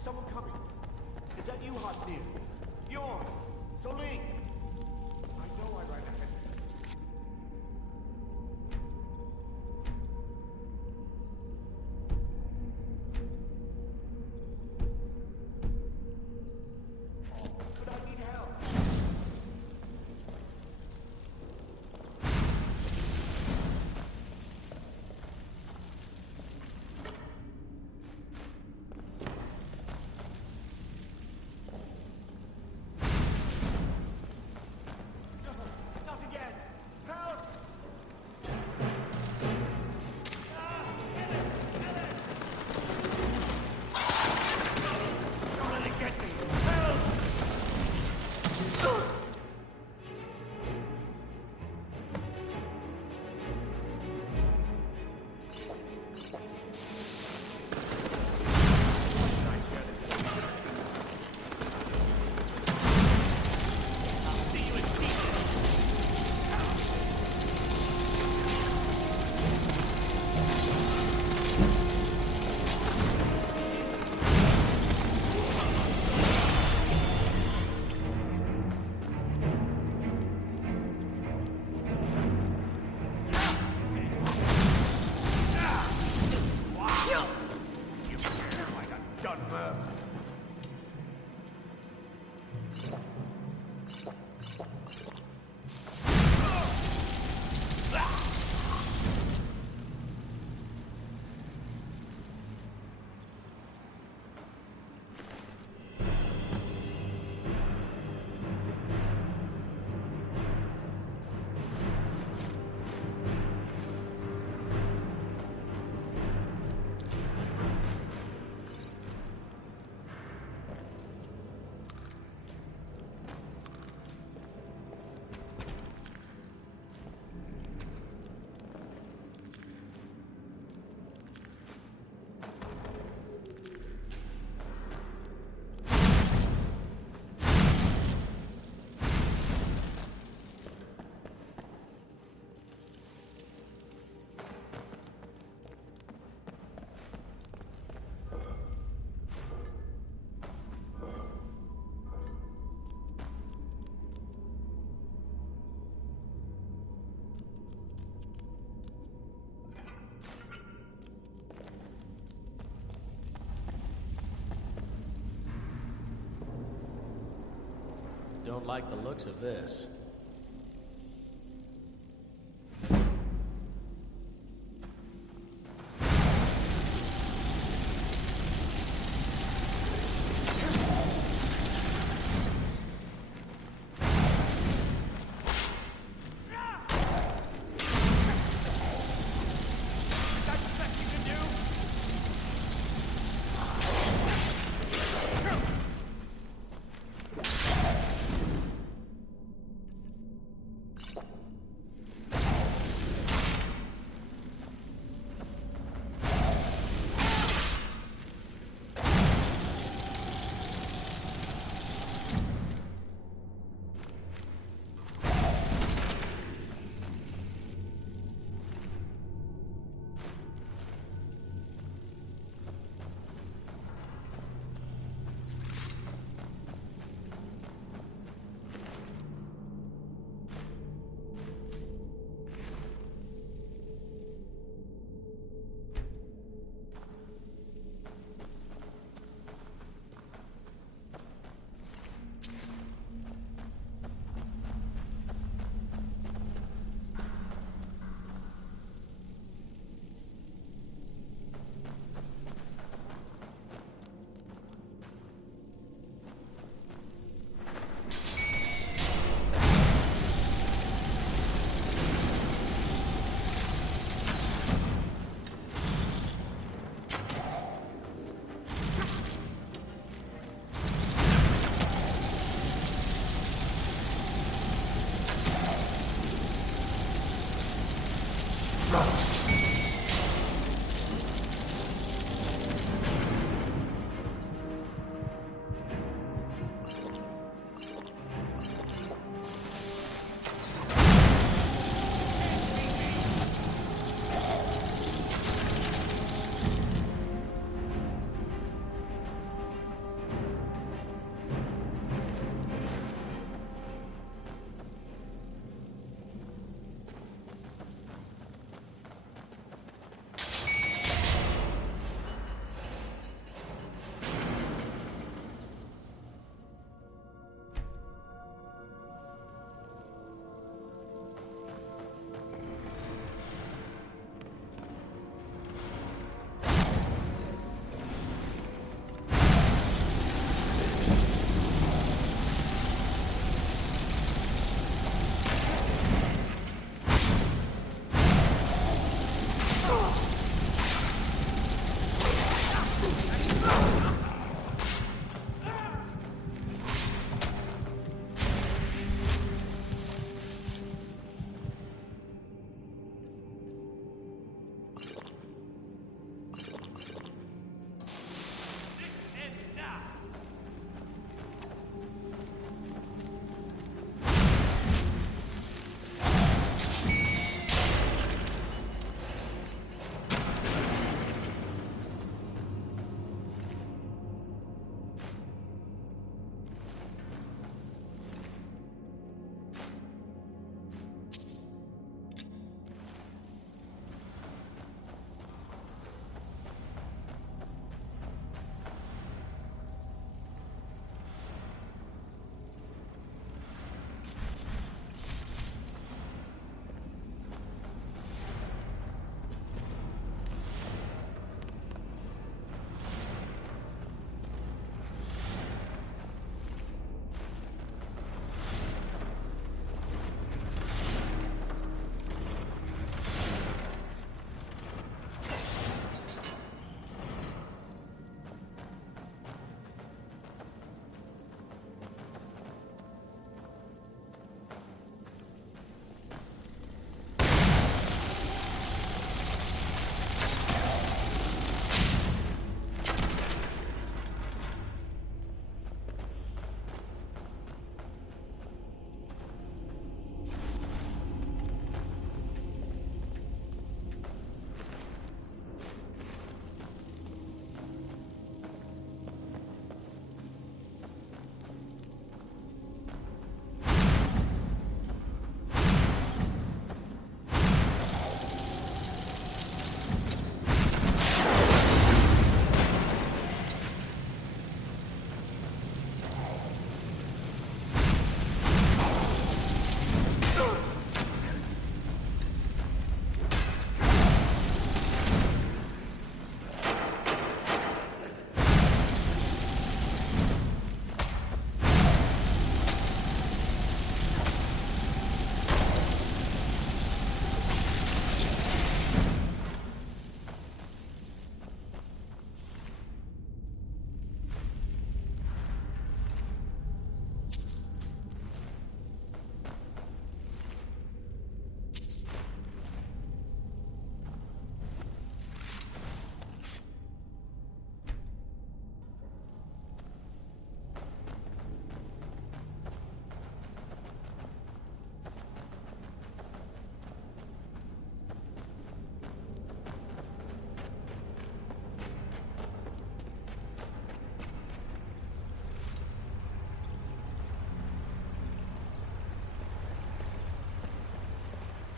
someone coming. Is that you, hot dear? Bjorn? Soling? I know I ran ahead. But I need help. Don't like the looks of this.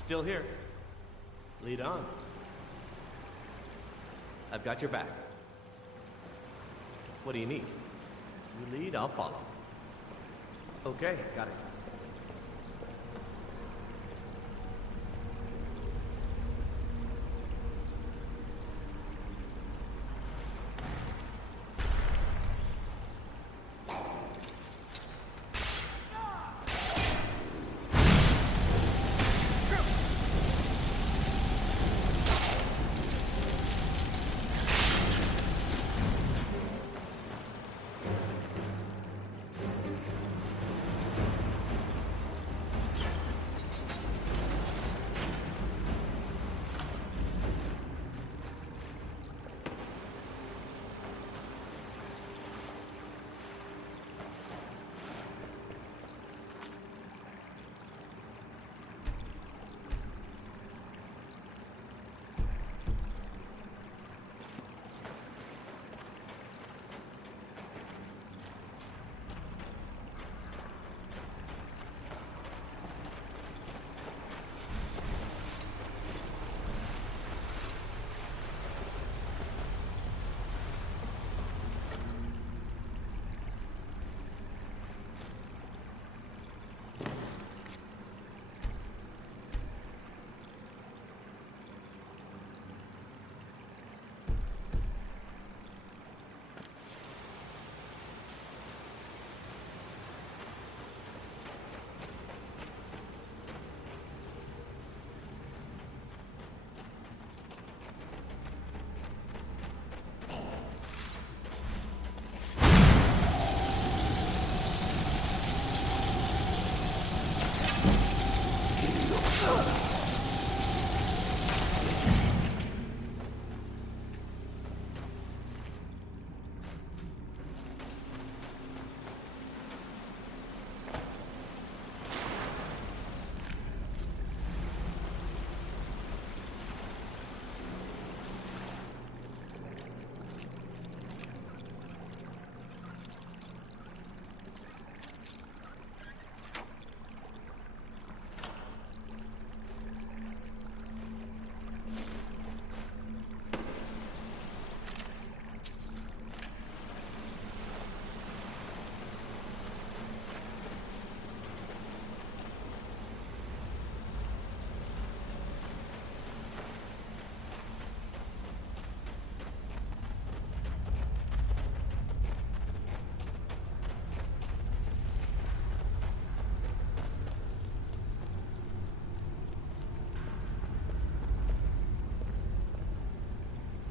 Still here. Lead on. I've got your back. What do you need? You lead, I'll follow. Okay, got it.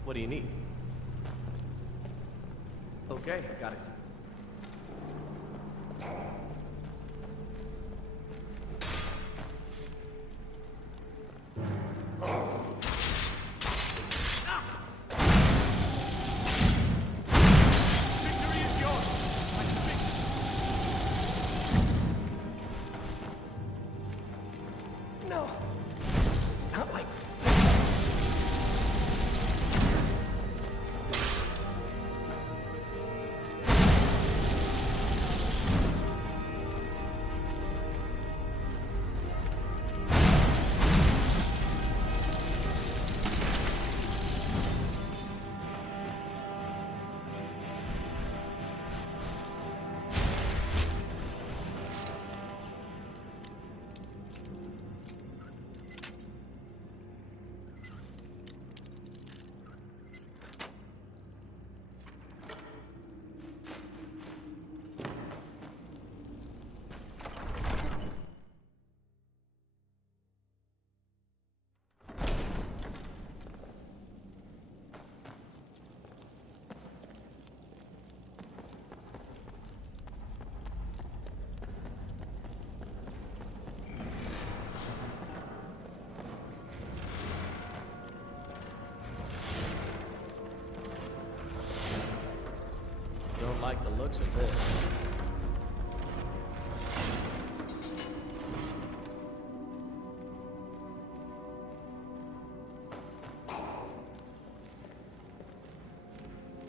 What do you need? Okay, got it. Don't like the looks of this.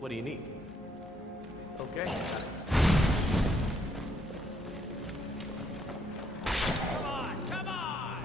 What do you need? Okay, got it. Come on, come on!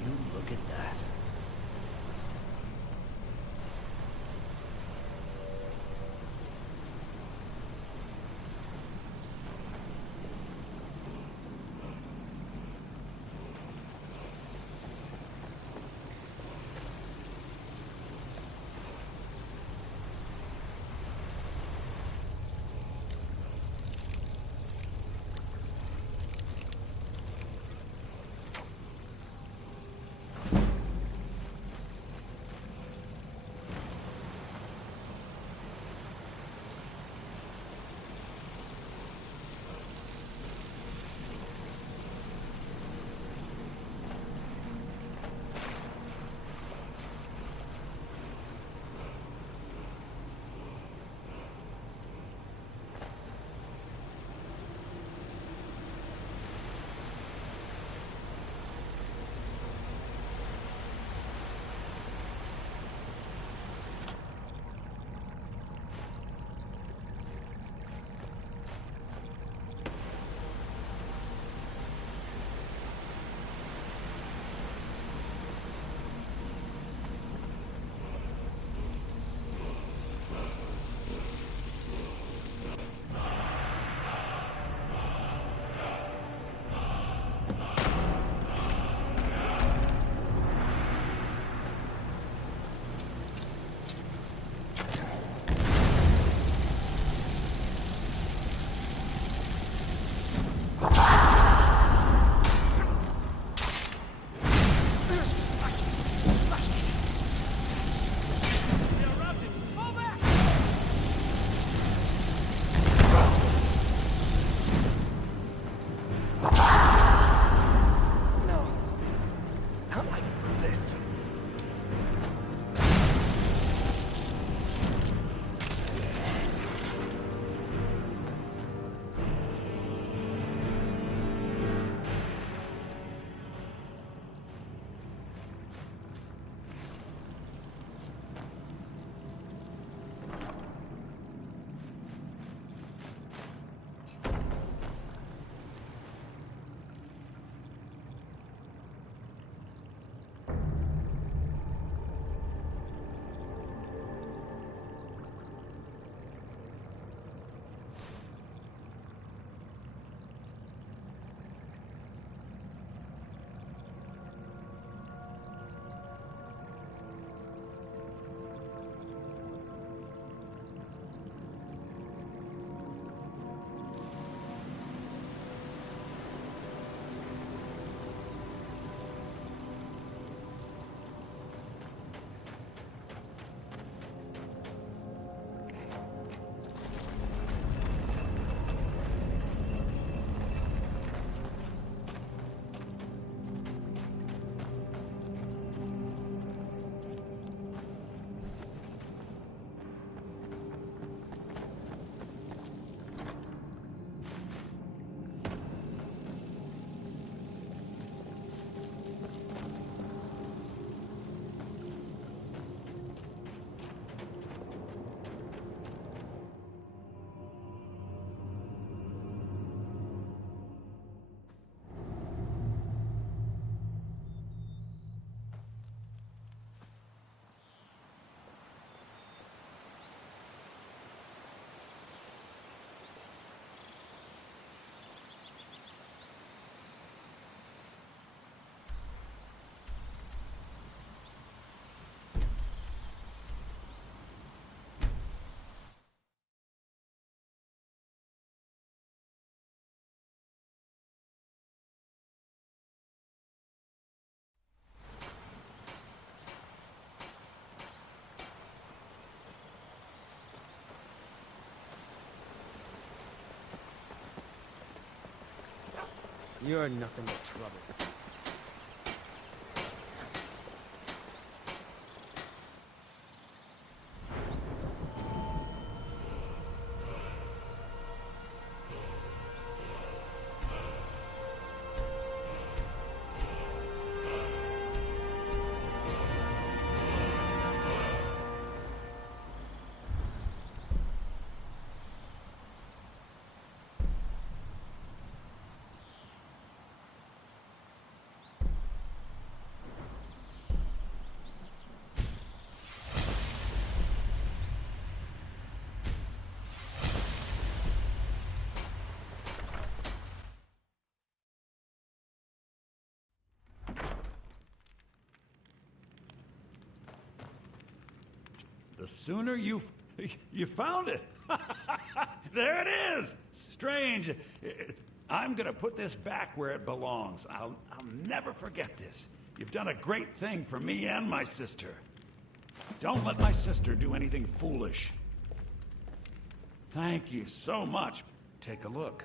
You look at that. You're nothing but trouble. The sooner you found it. There it is. Strange. I'm gonna put this back where it belongs. I'll never forget this. You've done a great thing for me and my sister. Don't let my sister do anything foolish. Thank you so much. Take a look.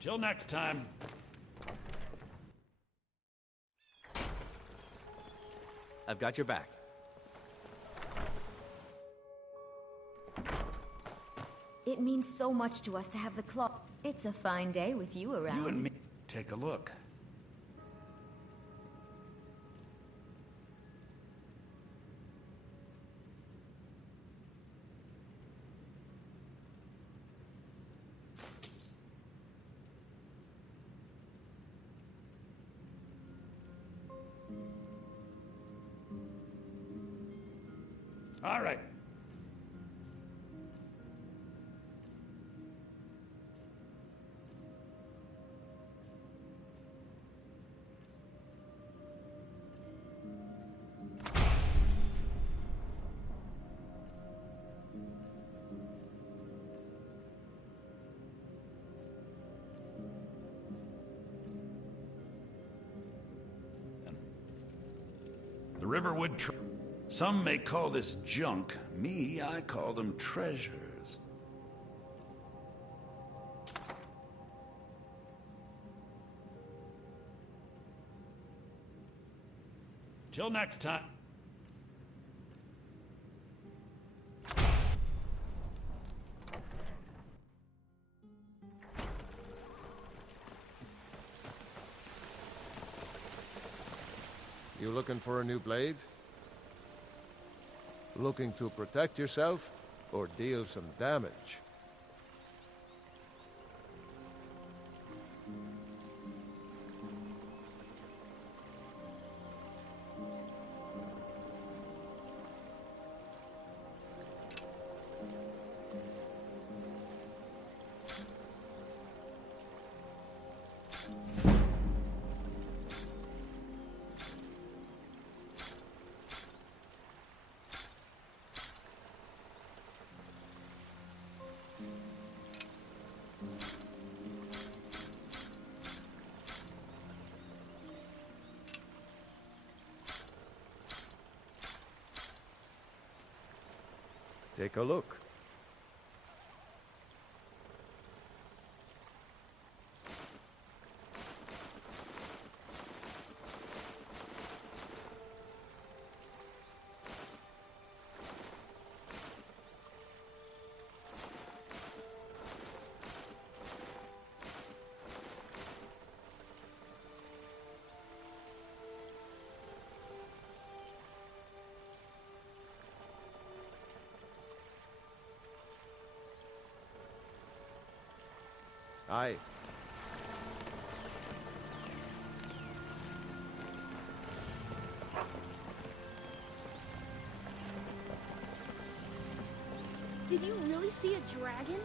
Till next time. I've got your back. It means so much to us to have the claw. It's a fine day with you around. You and me. Take a look. All right. The Riverwood Some may call this junk. Me, I call them treasures. Till next time. You looking for a new blade? Looking to protect yourself or deal some damage? Take a look. Aye. Did you really see a dragon?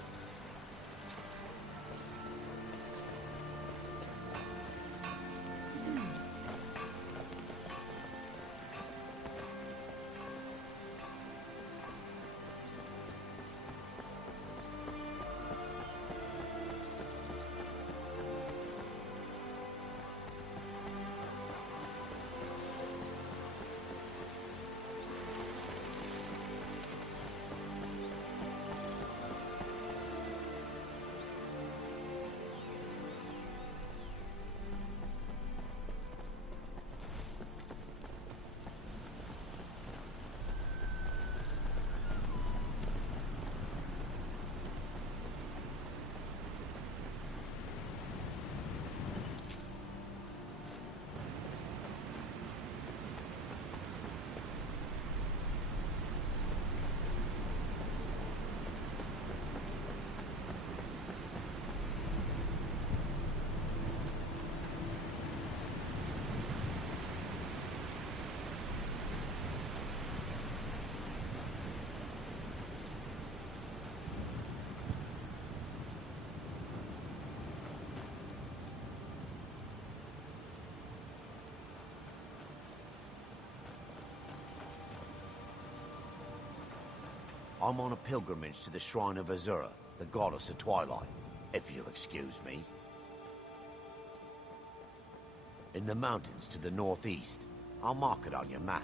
I'm on a pilgrimage to the shrine of Azura, the goddess of twilight, if you'll excuse me. In the mountains to the northeast. I'll mark it on your map.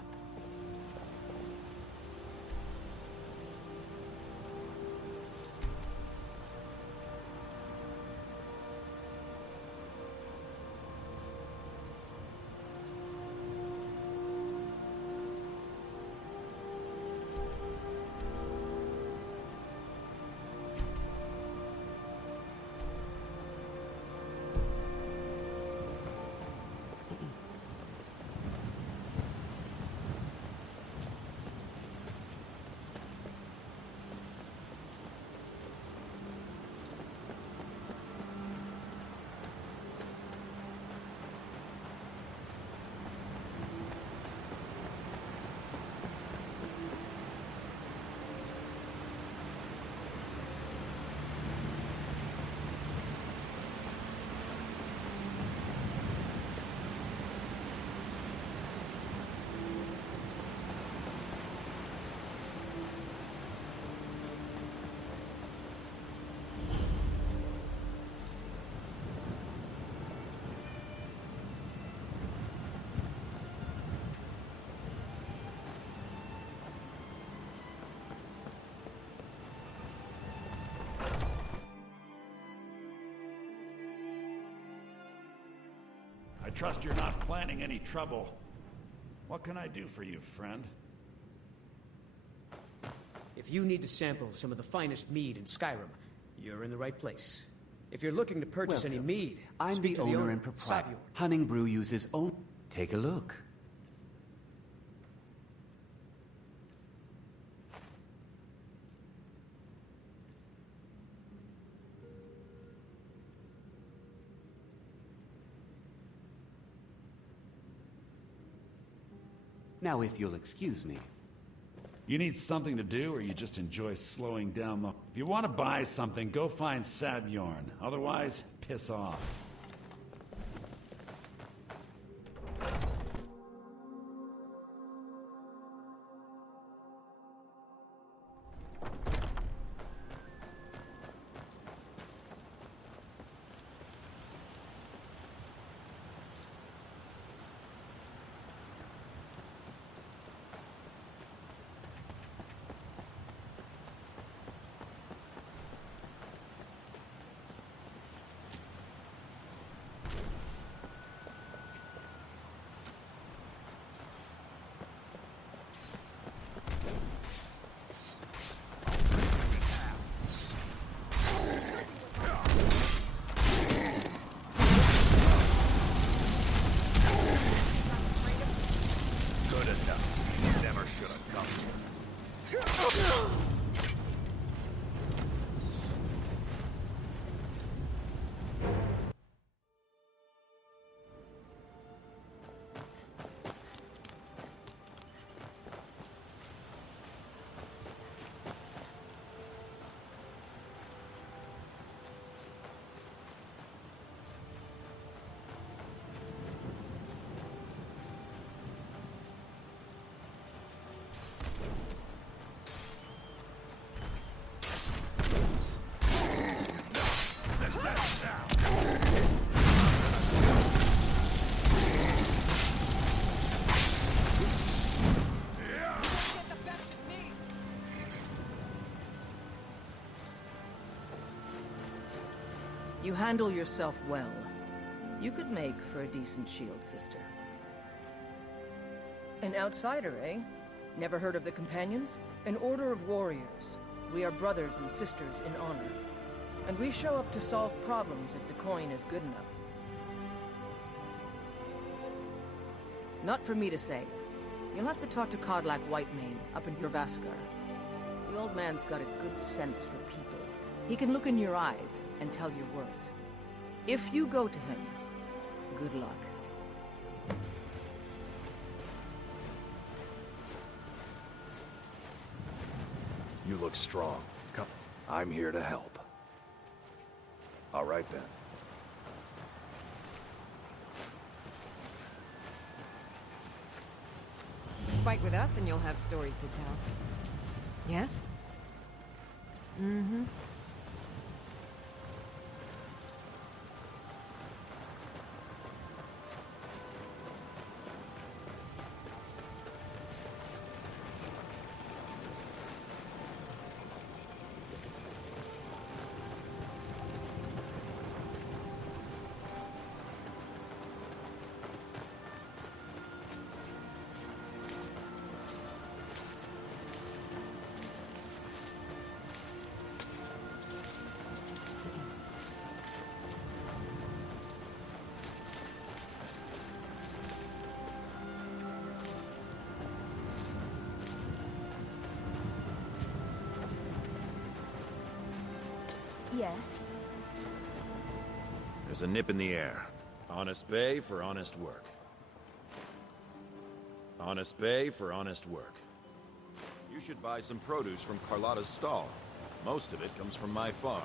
I trust you're not planning any trouble. What can I do for you, friend? If you need to sample some of the finest mead in Skyrim, you're in the right place. If you're looking to purchase any mead, I'm speak the to owner and proprietor. Savior. Hunting Brew uses own. Take a look. Now, if you'll excuse me. You need something to do, or you just enjoy slowing down the... If you want to buy something, go find Sabjorn. Otherwise, piss off. Good enough. You never should have come here. You handle yourself well. You could make for a decent shield sister. An outsider, eh? Never heard of the Companions? An order of warriors. We are brothers and sisters in honor. And we show up to solve problems if the coin is good enough. Not for me to say. You'll have to talk to Codlac Whitemane up in Jorvaskar. The old man's got a good sense for people. He can look in your eyes and tell your worth. If you go to him, good luck. You look strong. Come, I'm here to help. All right then. Fight with us and you'll have stories to tell. Yes? Mm-hmm. Yes? There's a nip in the air. Honest pay for honest work. Honest pay for honest work. You should buy some produce from Carlotta's stall. Most of it comes from my farm.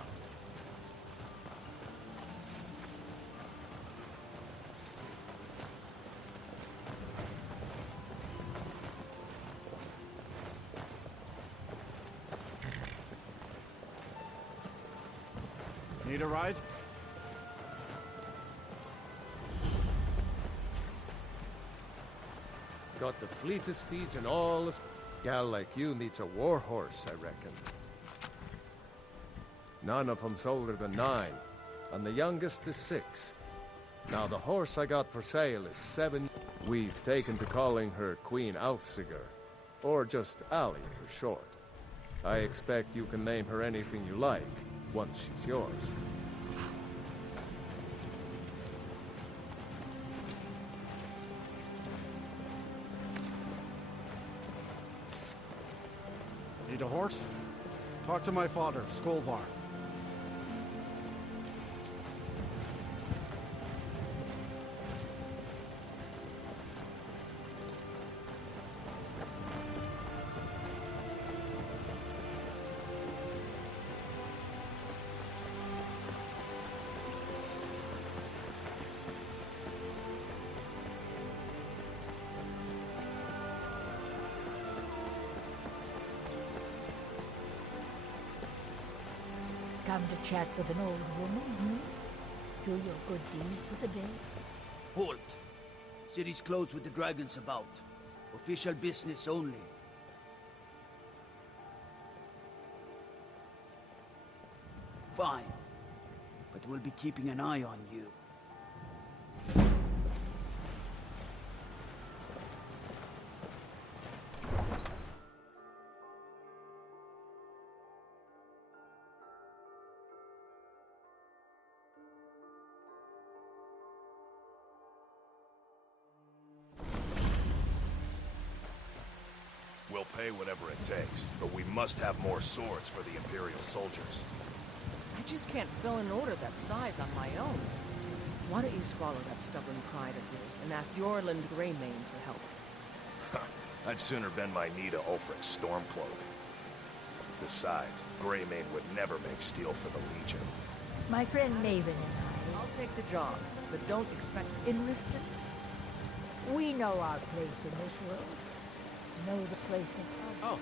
Need a ride? Got the fleetest steeds in all this. Gal like you needs a war horse, I reckon. None of them's older than 9, and the youngest is 6. Now the horse I got for sale is 7. We've taken to calling her Queen Aufsiger, or just Ali for short. I expect you can name her anything you like, once she's yours. Need a horse? Talk to my father, Skolvar. Come to chat with an old woman, hmm? Do your good deeds for the day? Halt! City's closed with the dragons about. Official business only. Fine. But we'll be keeping an eye on you. We'll pay whatever it takes, but we must have more swords for the Imperial soldiers. I just can't fill an order that size on my own. Why don't you swallow that stubborn pride of yours and ask Yorland Greymane for help? I'd sooner bend my knee to Ulfric's Stormcloak. Besides, Greymane would never make steel for the Legion. My friend Maven and I'll take the job, but don't expect... In Riften, we know our place in this world. Know the place in Oh.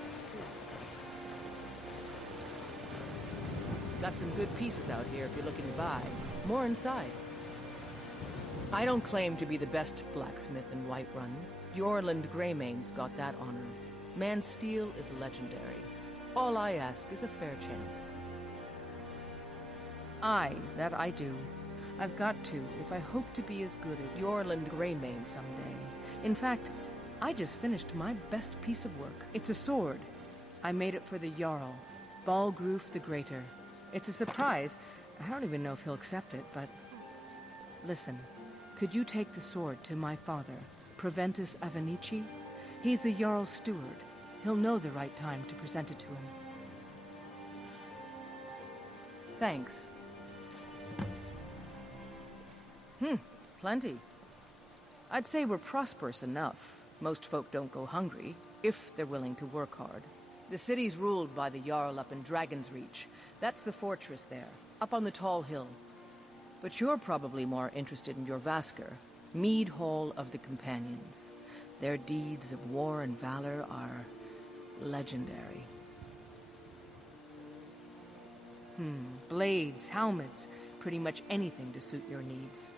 Got some good pieces out here if you're looking to buy. More inside. I don't claim to be the best blacksmith in Whiterun. Yorland Greymane's got that honor. Man's steel is legendary. All I ask is a fair chance. Aye, that I do. I've got to, if I hope to be as good as Yorland Greymane someday. In fact, I just finished my best piece of work. It's a sword. I made it for the Jarl, Balgruf the Greater. It's a surprise. I don't even know if he'll accept it, but... Listen, could you take the sword to my father, Proventus Avenici? He's the Jarl's steward. He'll know the right time to present it to him. Thanks. Plenty. I'd say we're prosperous enough. Most folk don't go hungry, if they're willing to work hard. The city's ruled by the Jarl up in Dragon's Reach. That's the fortress there, up on the tall hill. But you're probably more interested in Jorrvaskr, Mead Hall of the Companions. Their deeds of war and valor are legendary. Blades, helmets, pretty much anything to suit your needs.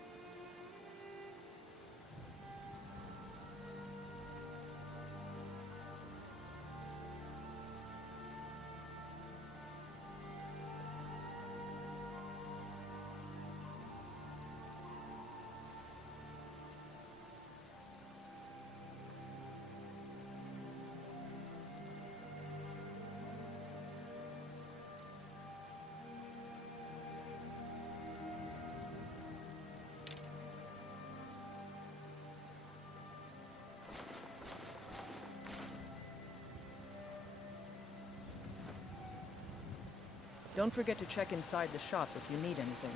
Don't forget to check inside the shop if you need anything.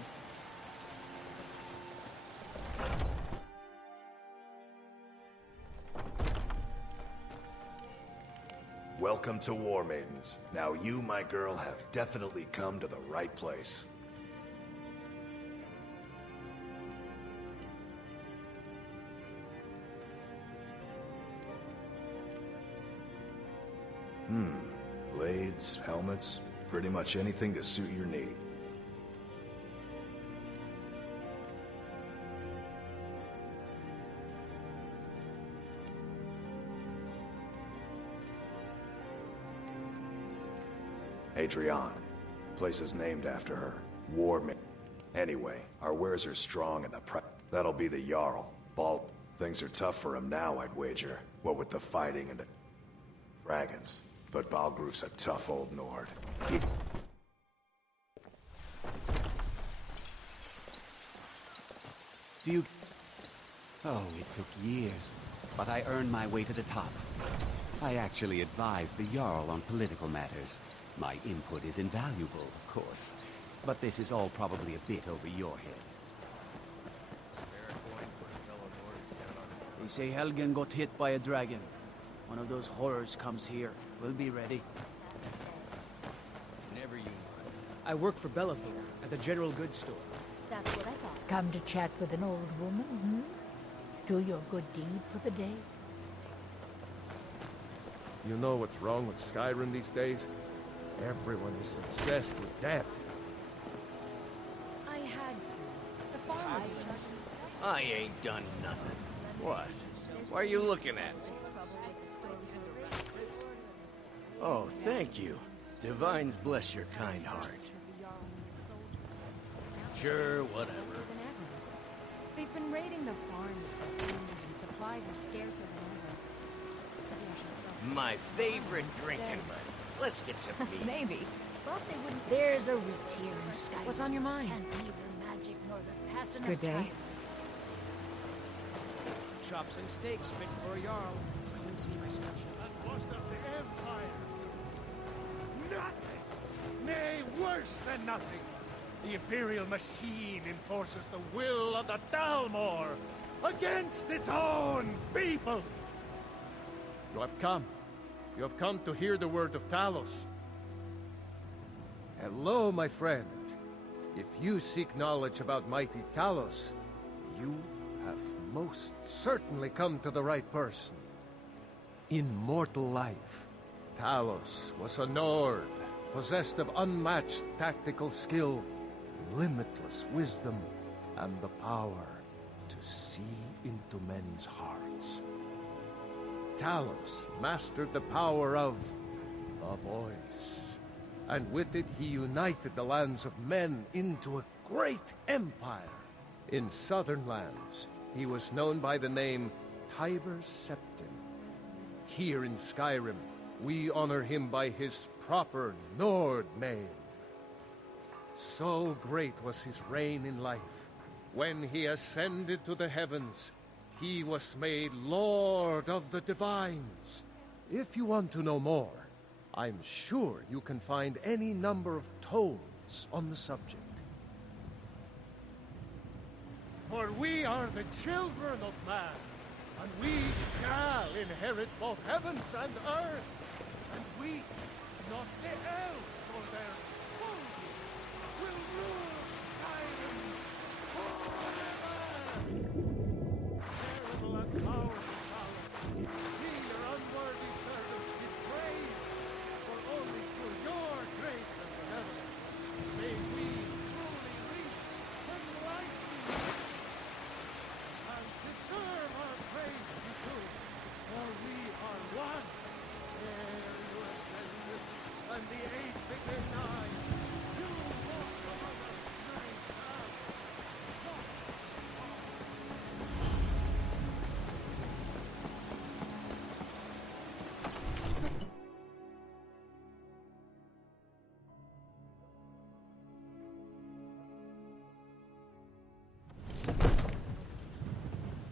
Welcome to War Maidens. Now you, my girl, have definitely come to the right place. Blades, helmets, pretty much anything to suit your need. Adrian. Place is named after her. War Maiden. Anyway, our wares are strong and that'll be the Jarl. Bald. Things are tough for him now, I'd wager. What with the fighting and the dragons. But Balgruf's a tough old Nord. Do you... Oh, it took years, but I earned my way to the top. I actually advise the Jarl on political matters. My input is invaluable, of course, but this is all probably a bit over your head. They say Helgen got hit by a dragon. One of those horrors comes here. We'll be ready. Never you. I work for Bellathor at the general goods store. That's what I thought. Come to chat with an old woman, Do your good deed for the day. You know what's wrong with Skyrim these days? Everyone is obsessed with death. I had to. The farm was I ain't done nothing. What? What are you looking at? Oh, thank you. Divines bless your kind heart. Sure, whatever. They've been raiding the farms for food, and supplies are scarcer than ever. Maybe I should sell some My favorite instead. drinking buddy. Let's get some meat. Maybe. Thought they wouldn't. There's a rift here in Skyrim. What's on your mind? Can't neither magic nor the passing Good of day. time. Chops and steaks fit for a Jarl. Come and see my sculpture. and nothing. The Imperial machine enforces the will of the Dalmor against its own people. You have come. You have come to hear the word of Talos. Hello, my friend. If you seek knowledge about mighty Talos, you have most certainly come to the right person. In mortal life, Talos was a Nord, possessed of unmatched tactical skill, limitless wisdom, and the power to see into men's hearts. Talos mastered the power of the voice, and with it he united the lands of men into a great empire. In southern lands, he was known by the name Tiber Septim. Here in Skyrim, we honor him by his proper Nord name. So great was his reign in life. When he ascended to the heavens, he was made Lord of the Divines. If you want to know more, I'm sure you can find any number of tomes on the subject. For we are the children of man, and we shall inherit both heavens and earth. And we, not the elves or their foes, will rule Skyrim forever. Terrible and powerful power, we, your unworthy servants, give praise, for only through your grace and benevolence may we truly reach enlightenment. And deserve our praise you do, for we are one. Ere you ascended, and the age became nigh, you walked among us night out.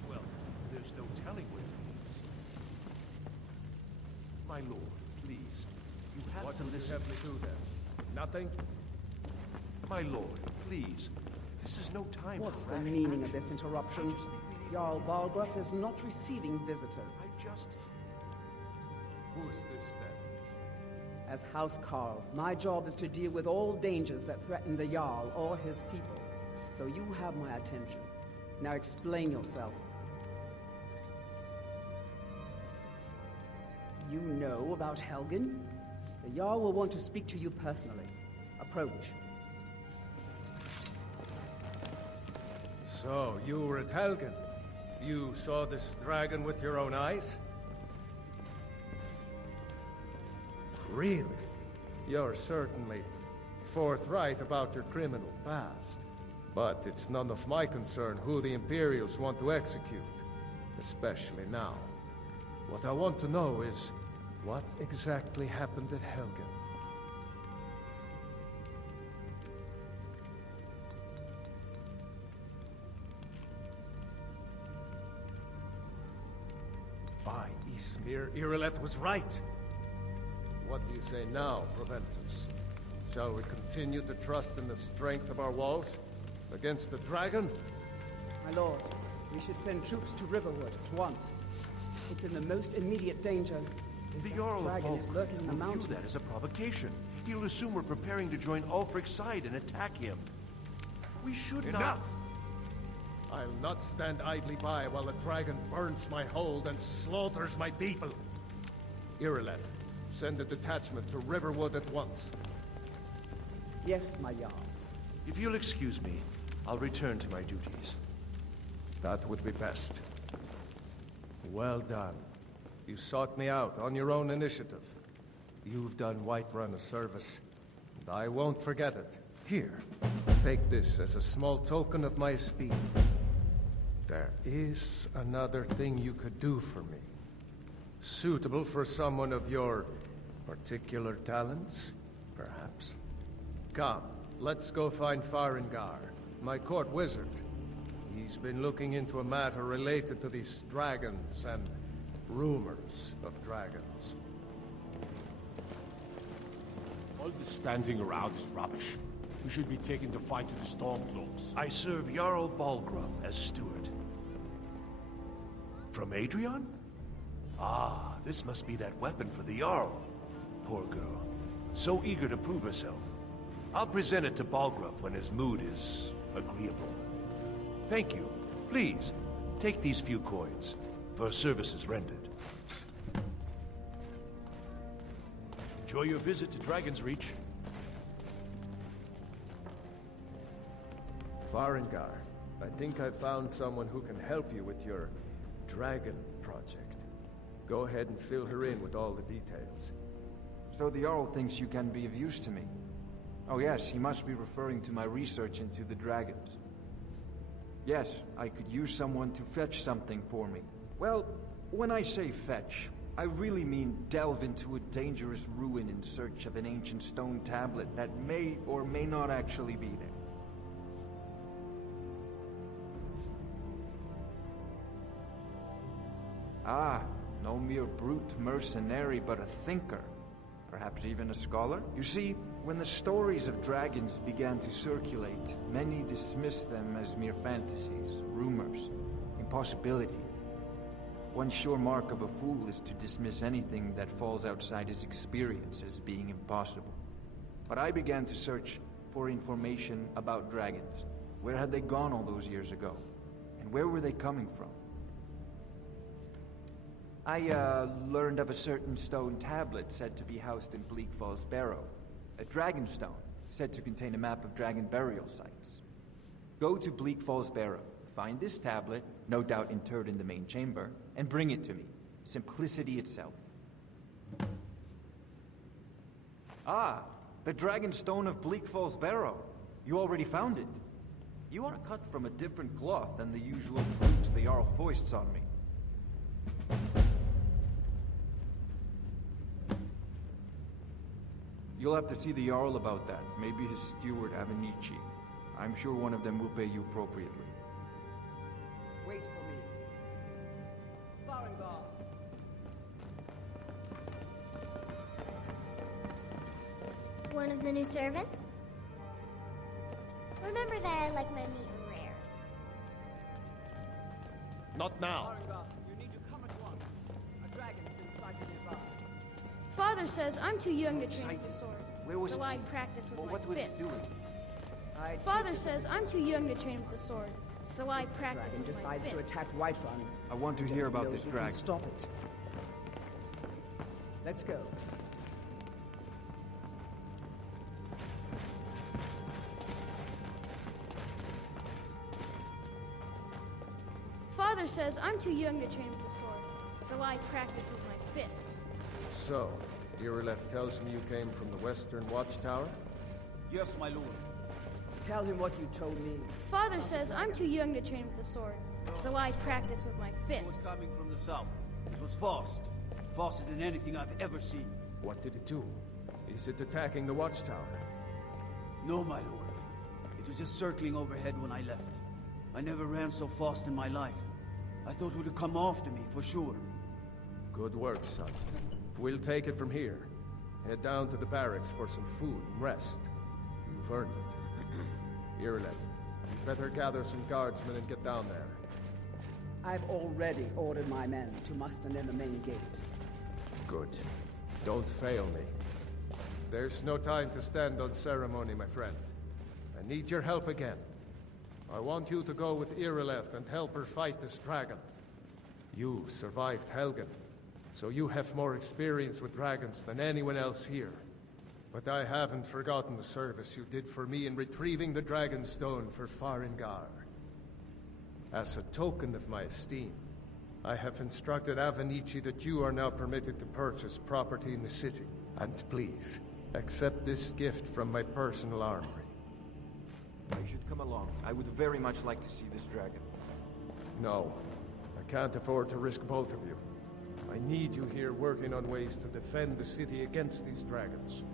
Well, there's no telling where it leads. My lord, please. You have What to would you listen. have me do then? Nothing? My lord, please. This is no time What's for the rash meaning of action. this interruption? I just think we need- Jarl Balgruuf is not receiving visitors. Who's this then? As House Carl, my job is to deal with all dangers that threaten the Jarl or his people. So you have my attention. Now explain yourself. You know about Helgen? The Jarl will want to speak to you personally. Approach. So, you were at Helgen. You saw this dragon with your own eyes? Really? You're certainly forthright about your criminal past. But it's none of my concern who the Imperials want to execute. Especially now. What I want to know is, what exactly happened at Helgen? By Ismir, Irileth was right. What do you say now, Proventus? Shall we continue to trust in the strength of our walls? Against the dragon? My lord, we should send troops to Riverwood at once. It's in the most immediate danger. The Jarl of dragon is Volk lurking in the will view mountains. that as a provocation. He'll assume we're preparing to join Ulfric's side and attack him. We should not... Enough! I'll not stand idly by while the dragon burns my hold and slaughters my people. Irileth, send a detachment to Riverwood at once. Yes, my Jarl. If you'll excuse me, I'll return to my duties. That would be best. Well done. You sought me out on your own initiative. You've done Whiterun a service, and I won't forget it. Here, take this as a small token of my esteem. There is another thing you could do for me. Suitable for someone of your particular talents, perhaps. Come, let's go find Farengar, my court wizard. He's been looking into a matter related to these dragons and rumors of dragons. All this standing around is rubbish. We should be taken to fight to the Stormcloaks. I serve Jarl Balgruuf as steward. From Adrian? Ah, this must be that weapon for the Jarl. Poor girl. So eager to prove herself. I'll present it to Balgruuf when his mood is agreeable. Thank you. Please, take these few coins for services rendered. Enjoy your visit to Dragon's Reach. Farengar, I think I found someone who can help you with your dragon project. Go ahead and fill her in with all the details. So the Jarl thinks you can be of use to me. Oh yes, he must be referring to my research into the dragons. Yes, I could use someone to fetch something for me. Well, when I say fetch, I really mean delve into a dangerous ruin in search of an ancient stone tablet that may or may not actually be there. Ah, no mere brute mercenary, but a thinker. Perhaps even a scholar? You see, when the stories of dragons began to circulate, many dismissed them as mere fantasies, rumors, impossibilities. One sure mark of a fool is to dismiss anything that falls outside his experience as being impossible. But I began to search for information about dragons. Where had they gone all those years ago? And where were they coming from? I learned of a certain stone tablet said to be housed in Bleak Falls Barrow. A dragon stone, said to contain a map of dragon burial sites. Go to Bleak Falls Barrow, find this tablet, no doubt interred in the main chamber, and bring it to me. Simplicity itself. Ah, the dragon stone of Bleak Falls Barrow. You already found it. You are cut from a different cloth than the usual brutes the Jarl foists on me. You'll have to see the Jarl about that. Maybe his steward, Avenici. I'm sure one of them will pay you appropriately. Wait for me. Farengar. One of the new servants? Remember that I like my meat rare. Not now. Farengar, you need to come at once. A dragon has been sighted nearby. Father says I'm too young to train with the sword, Where was so it I seen? practice with Well, my what was it fists. doing? Father says I'm too young to train with the sword, so I practice Dragon with my decides to fists. attack Whiterun. I want to hear about knows this we can dragon. Stop it. Let's go. Father says I'm too young to train with the sword, so I practice with my fists. So, Irileth tells me you came from the Western Watchtower? Yes, my lord. Tell him what you told me. Father says I'm too young to train with the sword, so I practice with my It was fists. coming from the south. It was fast. Faster than anything I've ever seen. What did it do? Is it attacking the Watchtower? No, my lord. It was just circling overhead when I left. I never ran so fast in my life. I thought it would have come after me, for sure. Good work, son. We'll take it from here. Head down to the barracks for some food and rest. You've earned it. Irileth, you better gather some guardsmen and get down there. I've already ordered my men to muster near the main gate. Good. Don't fail me. There's no time to stand on ceremony, my friend. I need your help again. I want you to go with Irileth and help her fight this dragon. You survived Helgen, so you have more experience with dragons than anyone else here. But I haven't forgotten the service you did for me in retrieving the Dragon Stone for Farengar. As a token of my esteem, I have instructed Avenici that you are now permitted to purchase property in the city. And please, accept this gift from my personal armory. I should come along. I would very much like to see this dragon. No, I can't afford to risk both of you. I need you here working on ways to defend the city against these dragons.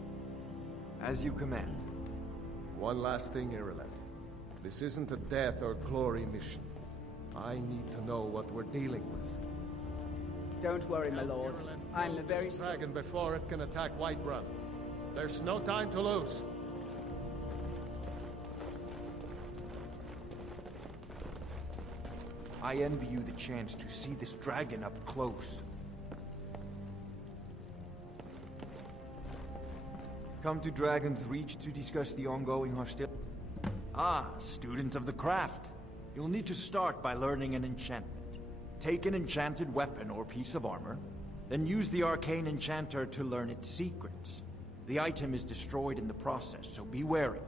As you command. One last thing, Irileth. This isn't a death or glory mission. I need to know what we're dealing with. Don't worry, my lord. I'm the very dragon before it can attack Whiterun. There's no time to lose. I envy you the chance to see this dragon up close. Come to Dragon's Reach to discuss the ongoing hostility. Ah, student of the craft. You'll need to start by learning an enchantment. Take an enchanted weapon or piece of armor, then use the arcane enchanter to learn its secrets. The item is destroyed in the process, so be wary.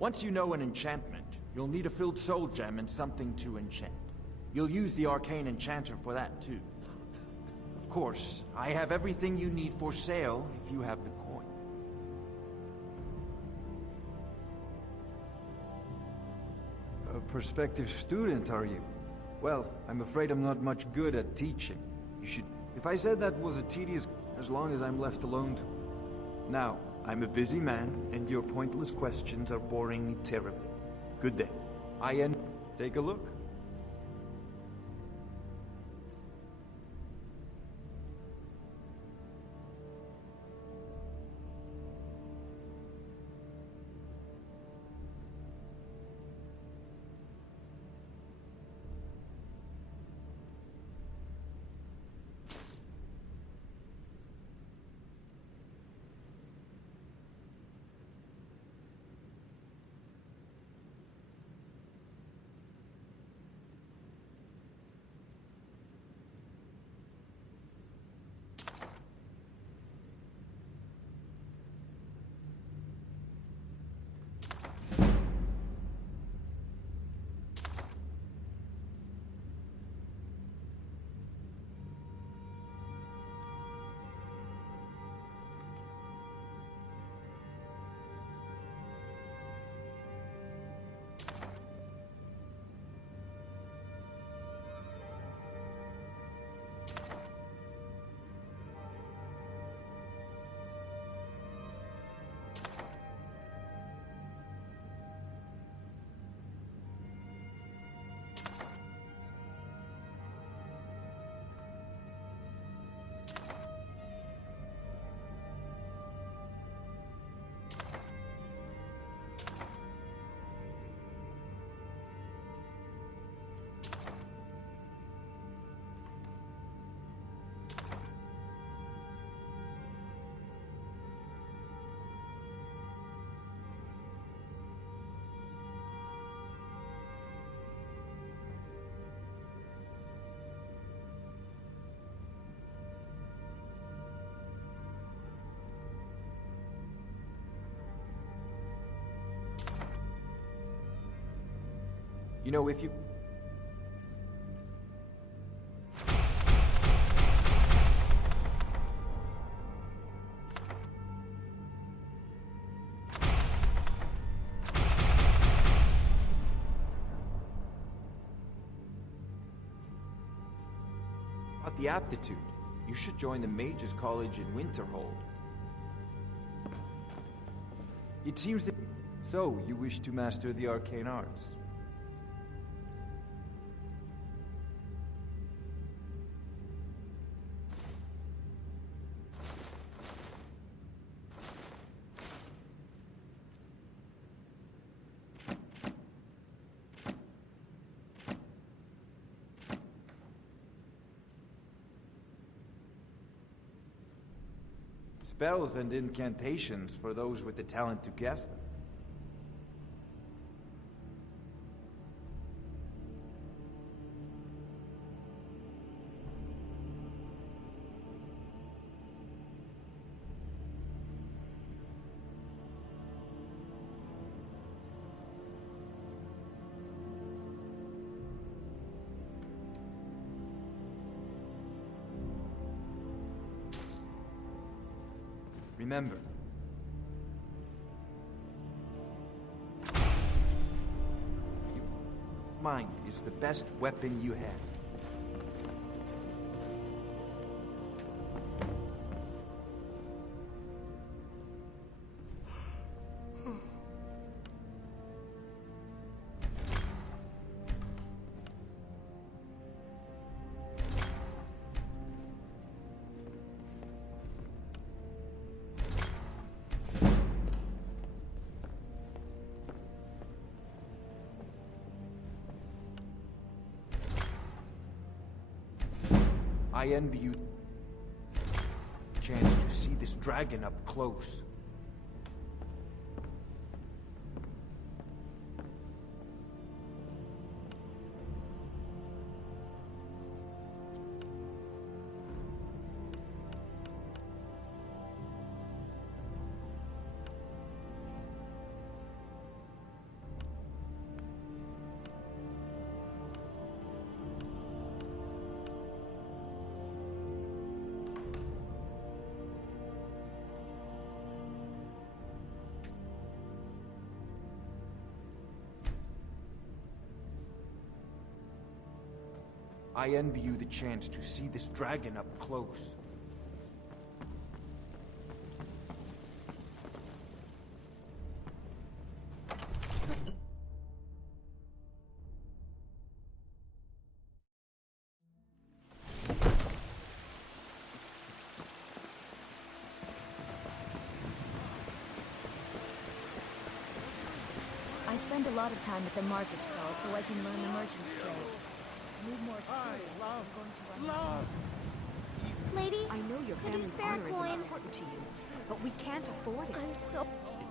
Once you know an enchantment, you'll need a filled soul gem and something to enchant. You'll use the arcane enchanter for that too. Of course, I have everything you need for sale if you have the coin. A prospective student, are you? Well, I'm afraid I'm not much good at teaching. You should... If I said that was a tedious... as long as I'm left alone to... Now, I'm a busy man, and your pointless questions are boring me terribly. Good day. Take a look. You know, if you... About the aptitude, you should join the Mages College in Winterhold. It seems that... So, you wish to master the arcane arts? Spells and incantations for those with the talent to guess them. Remember, mind is the best weapon you have. I envy you the chance to see this dragon up close. I envy you the chance to see this dragon up close. I spend a lot of time at the market stall so I can learn the merchant's trade. I need more experience. I'm going to run Lady, I know your could you family's spare a honor is coin? important to you, but we can't afford it. I'm so...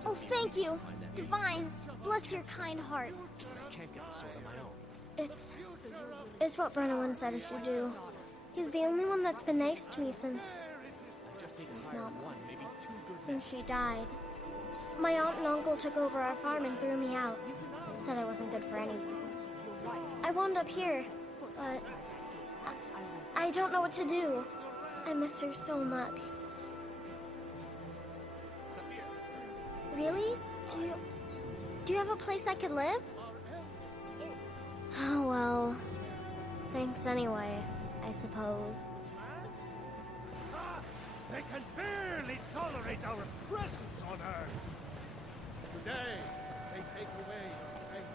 Oh, thank you. Divines, bless your kind heart. I can't get a sword on my own. It's what Brennan said I should do. He's the only one that's been nice to me since Mom, since she died. My aunt and uncle took over our farm and threw me out. Said I wasn't good for anything. I wound up here, but I don't know what to do. I miss her so much. Really? Do you have a place I could live? Oh, well, thanks anyway, I suppose. They can barely tolerate our presence on Earth. Today, they take away your faith.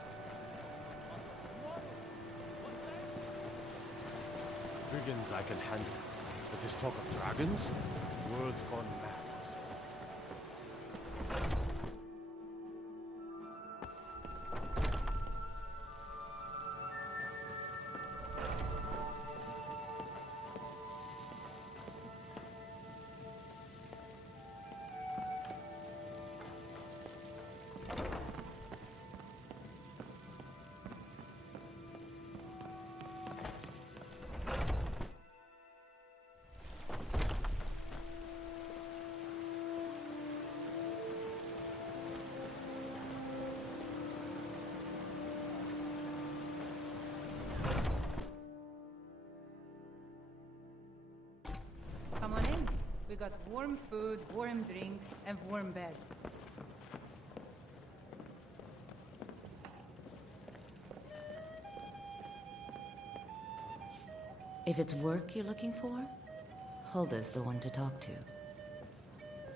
Brigands I can handle. But this talk of dragons? The world's gone mad. Come on in. We got warm food, warm drinks, and warm beds. If it's work you're looking for, Hulda's the one to talk to.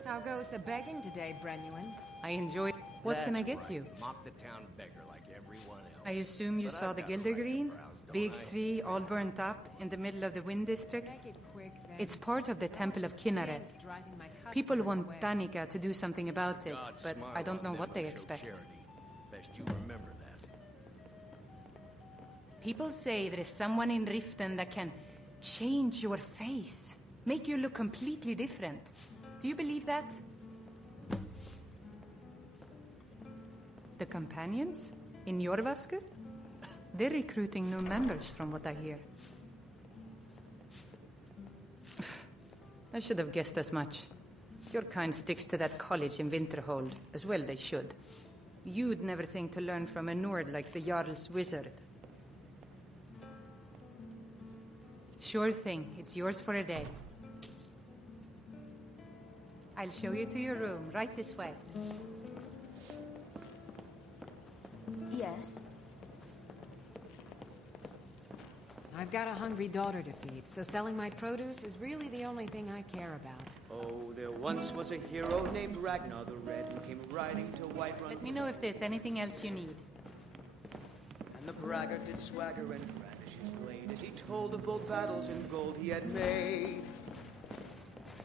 How goes the begging today, Brenuin? I enjoy... What can I get you? Mop the town beggar like everyone else. I assume you saw the Gildergreen? Big tree, all burnt up, in the middle of the Wind District? It's part of the Temple of Kinnareth. People want Danica to do something about it, but I don't know what they expect. Best you remember that. People say there is someone in Riften that can change your face, make you look completely different. Do you believe that? The companions? In Jorvaskr? They're recruiting new members from what I hear. I should have guessed as much. Your kind sticks to that college in Winterhold. As well they should. You'd never think to learn from a Nord like the Jarl's wizard. Sure thing. It's yours for a day. I'll show you to your room, right this way. Yes. I've got a hungry daughter to feed, so selling my produce is really the only thing I care about. Oh, there once was a hero named Ragnar the Red who came riding to Whiterun. Let me know if there's anything else you need. And the braggart did swagger and brandish his blade as he told of bold battles in gold he had made.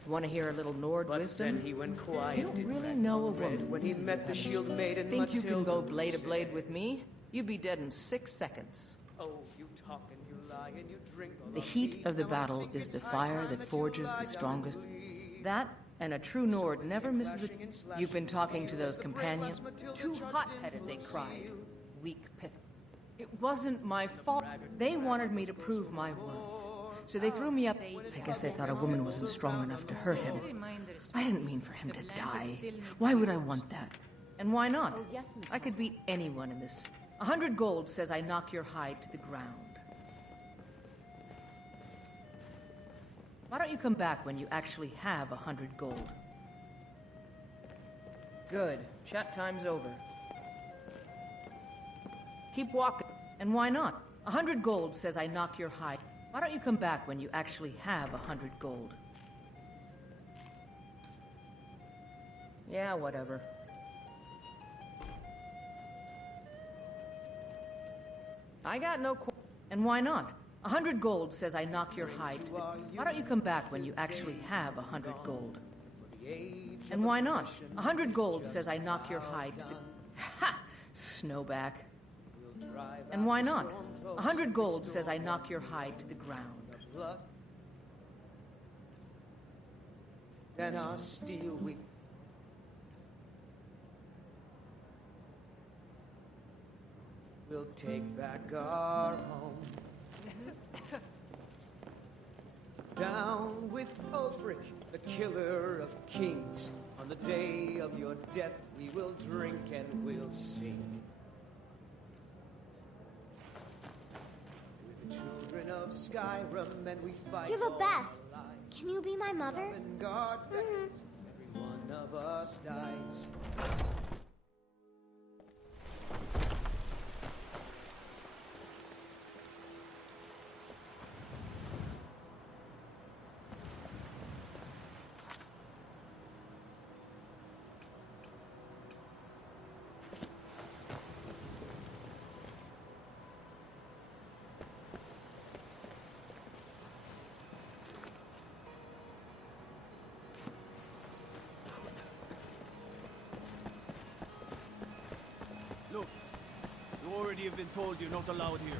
Want to hear a little Nord wisdom? Then he went quiet. You don't really know a woman. When he met the shield maiden Think you can go Matilda blade to blade with me? You'd be dead in 6 seconds. Oh, you talk and you The heat of the battle is the fire that forges the strongest. That, and a true Nord never misses a... You've been talking to those companions? Too hot-headed, they cried. Weak pith. It wasn't my fault. They wanted me to prove my worth. So they threw me up. I guess they thought a woman wasn't strong enough to hurt him. I didn't mean for him to die. Why would I want that? And why not? I could beat anyone in this. 100 gold says I knock your hide to the ground. Why don't you come back when you actually have 100 gold? Good. Chat time's over. Keep walking. And why not? 100 gold says I knock your hide. Why don't you come back when you actually have 100 gold? Yeah, whatever. I got no qu- And why not? 100 gold says I knock your hide to the... Why don't you come back when you actually have 100 gold? And why not? 100 gold says I knock your hide to the... Ha! Snowback. And why not? 100 gold says I knock your hide to the ground. Then our steel we... We'll take back our home. Down with Ulfric, the killer of kings. On the day of your death, we will drink and we'll sing. We're the children of Skyrim, and we fight. You're the best. Can you be my mother? Every one of us dies. Look, you already have been told you're not allowed here.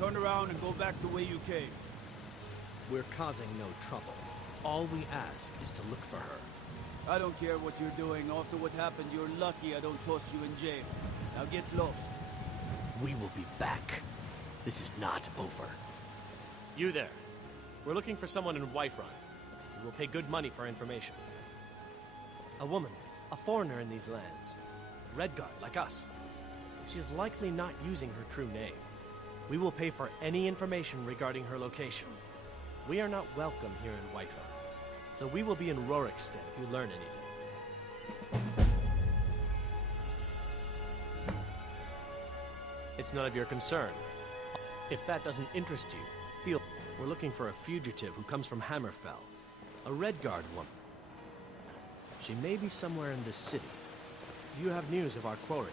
Turn around and go back the way you came. We're causing no trouble. All we ask is to look for her. I don't care what you're doing. After what happened, you're lucky I don't toss you in jail. Now get lost. We will be back. This is not over. You there. We're looking for someone in Whiterun. We will pay good money for information. A woman, a foreigner in these lands. Redguard, like us. She is likely not using her true name. We will pay for any information regarding her location. We are not welcome here in Whiterun, so we will be in Rorikstead if you learn anything. It's none of your concern. If that doesn't interest you, feel... We're looking for a fugitive who comes from Hammerfell. A Redguard woman. She may be somewhere in this city. Do you have news of our quarry?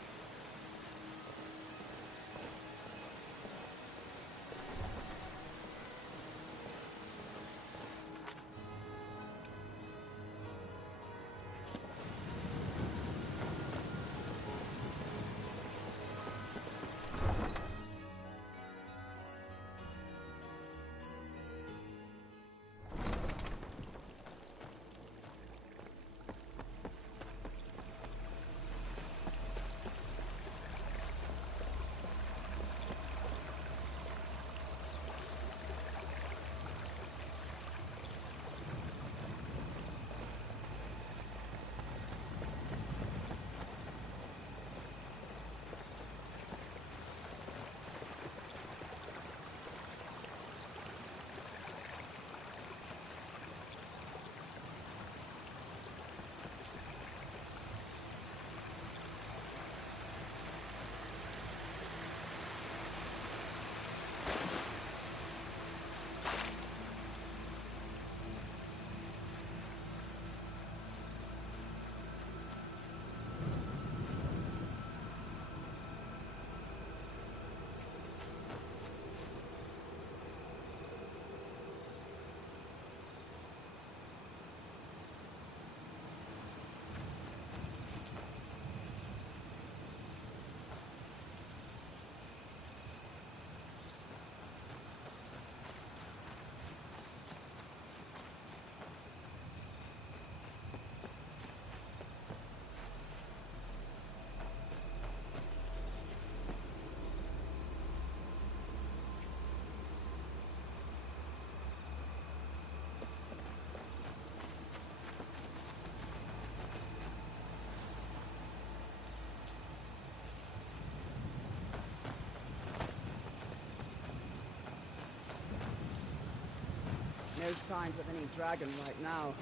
No signs of any dragon right now.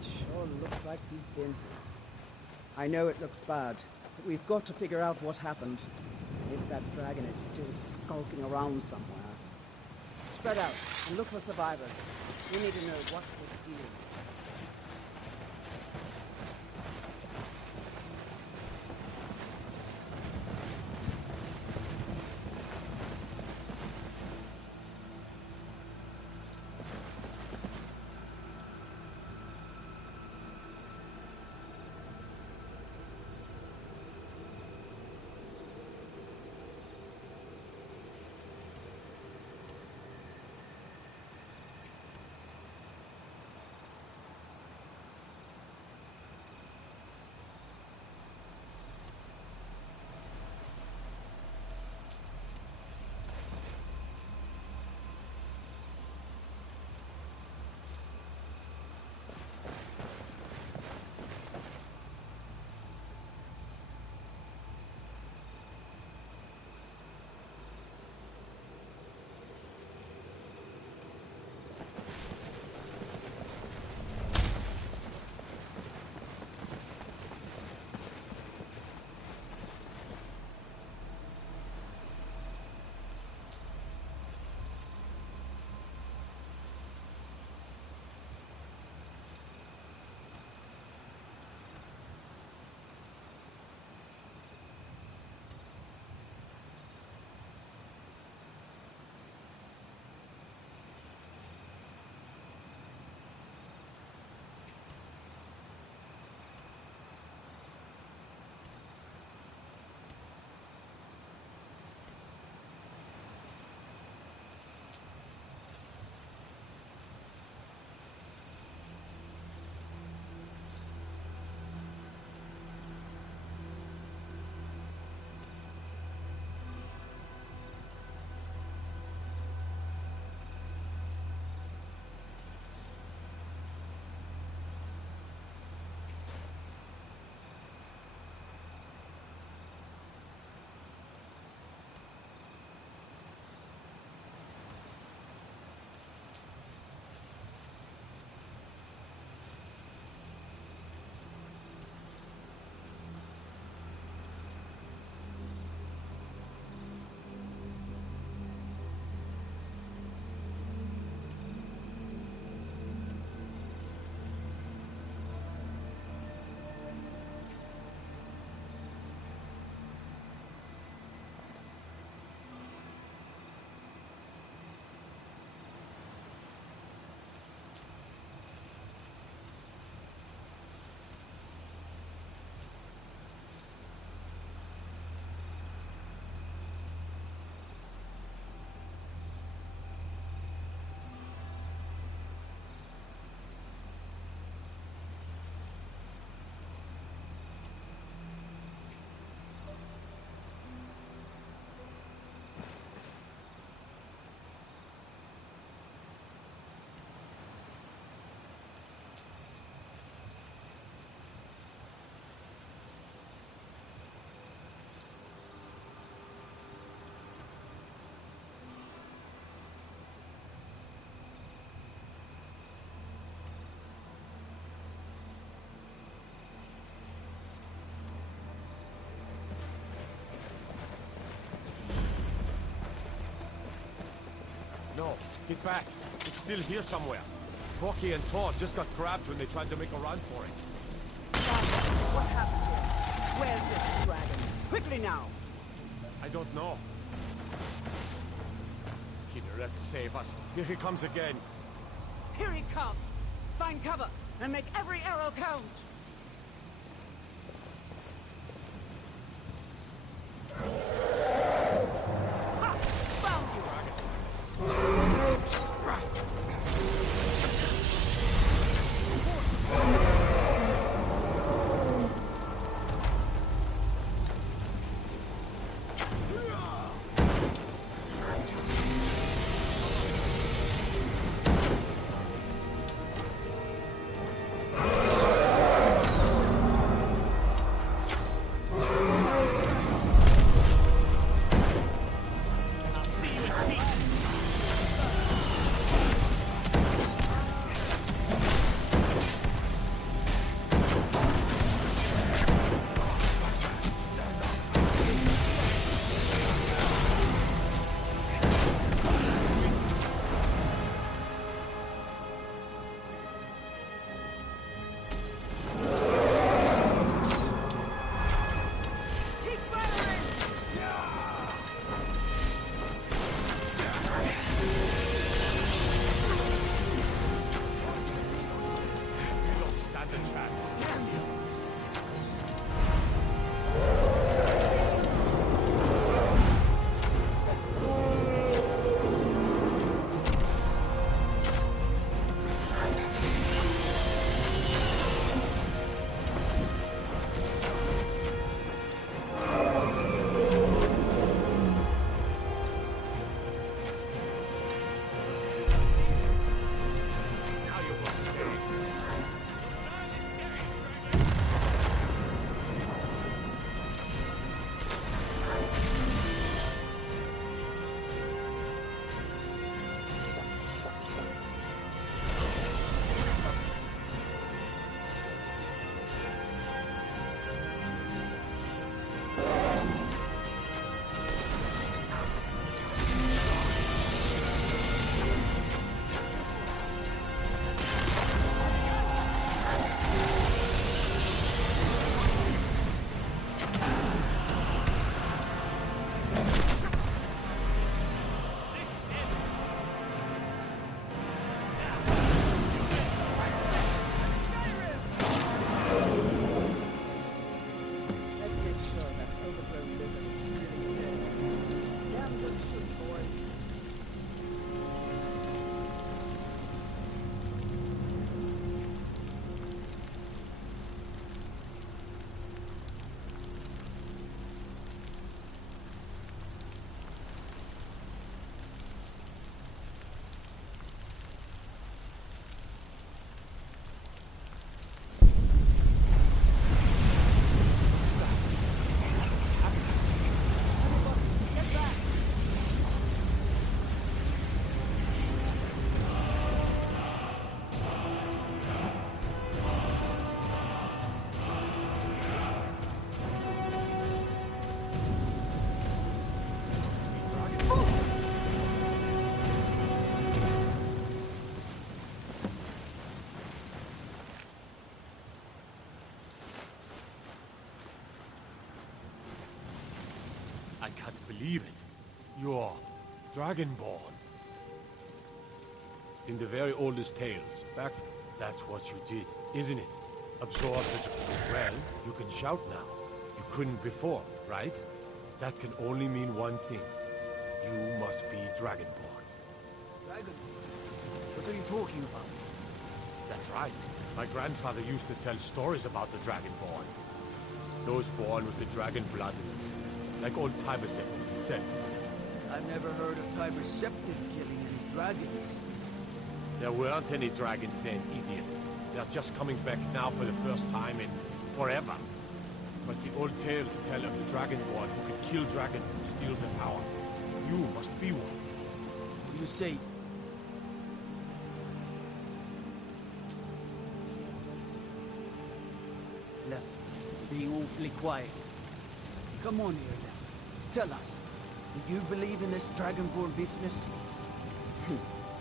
It sure looks like he's been. I know it looks bad, but we've got to figure out what happened. If that dragon is still skulking around somewhere. Spread out and look for survivors. We need to know what was the deal. No, get back. It's still here somewhere. Rocky and Todd just got grabbed when they tried to make a run for it. What happened here? Where's this dragon? Quickly now! I don't know. Kinneret, save us. Here he comes again. Here he comes! Find cover and make every arrow count! believe it. You're Dragonborn. In the very oldest tales, that's what you did, isn't it? Absorb the... Well, you can shout now. You couldn't before, right? That can only mean one thing. You must be Dragonborn. Dragonborn? What are you talking about? That's right. My grandfather used to tell stories about the Dragonborn. Those born with the dragon blood in them. Like old Tiberset himself. I've never heard of Tiber Septim killing any dragons. There weren't any dragons then, idiot. They're just coming back now for the first time in forever. But the old tales tell of the Dragonborn who can kill dragons and steal their power. You must be one. What do you say? Left, being awfully quiet. Come on here then. Tell us, do you believe in this Dragonborn business?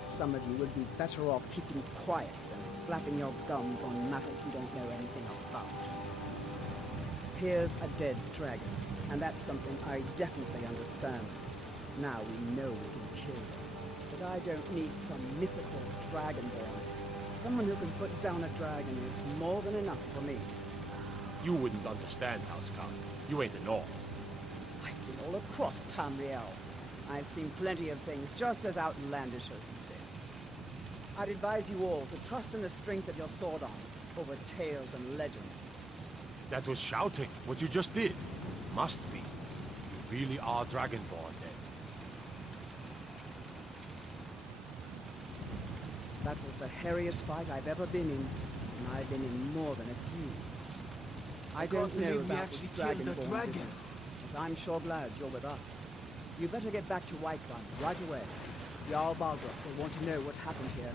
Some of you would be better off keeping quiet than flapping your gums on matters you don't know anything about. Here's a dead dragon, and that's something I definitely understand. Now we know we can kill them. But I don't need some mythical dragonborn. Someone who can put down a dragon is more than enough for me. You wouldn't understand, Housecarl. You ain't a North. I've been all across Tamriel. I've seen plenty of things just as outlandish as this. I'd advise you all to trust in the strength of your sword arm over tales and legends. That was shouting, what you just did. Must be. You really are Dragonborn, then. That was the hairiest fight I've ever been in, and I've been in more than a few. I don't know about this Dragonborn business, but I'm sure glad you're with us. You better get back to Whiterun right away. Jarl Balgruuf will want to know what happened here.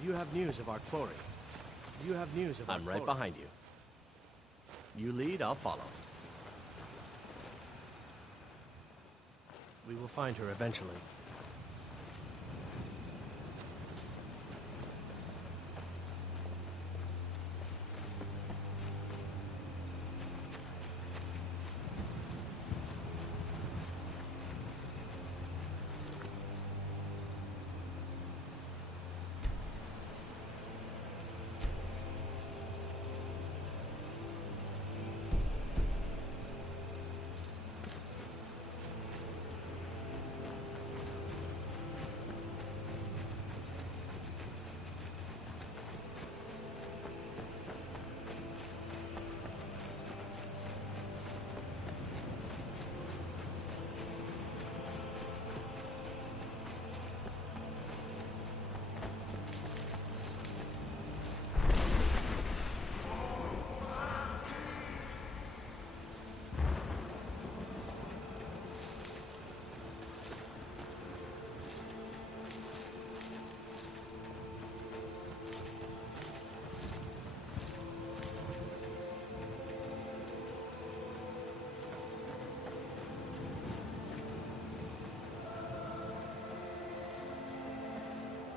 Do you have news of our quarry? Do you have news of our I'm right quarry? behind you. You lead, I'll follow. We will find her eventually.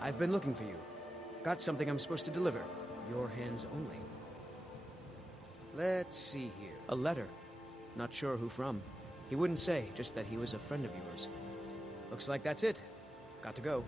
I've been looking for you. Got something I'm supposed to deliver. Your hands only. Let's see here. A letter. Not sure who from. He wouldn't say, just that he was a friend of yours. Looks like that's it. Got to go.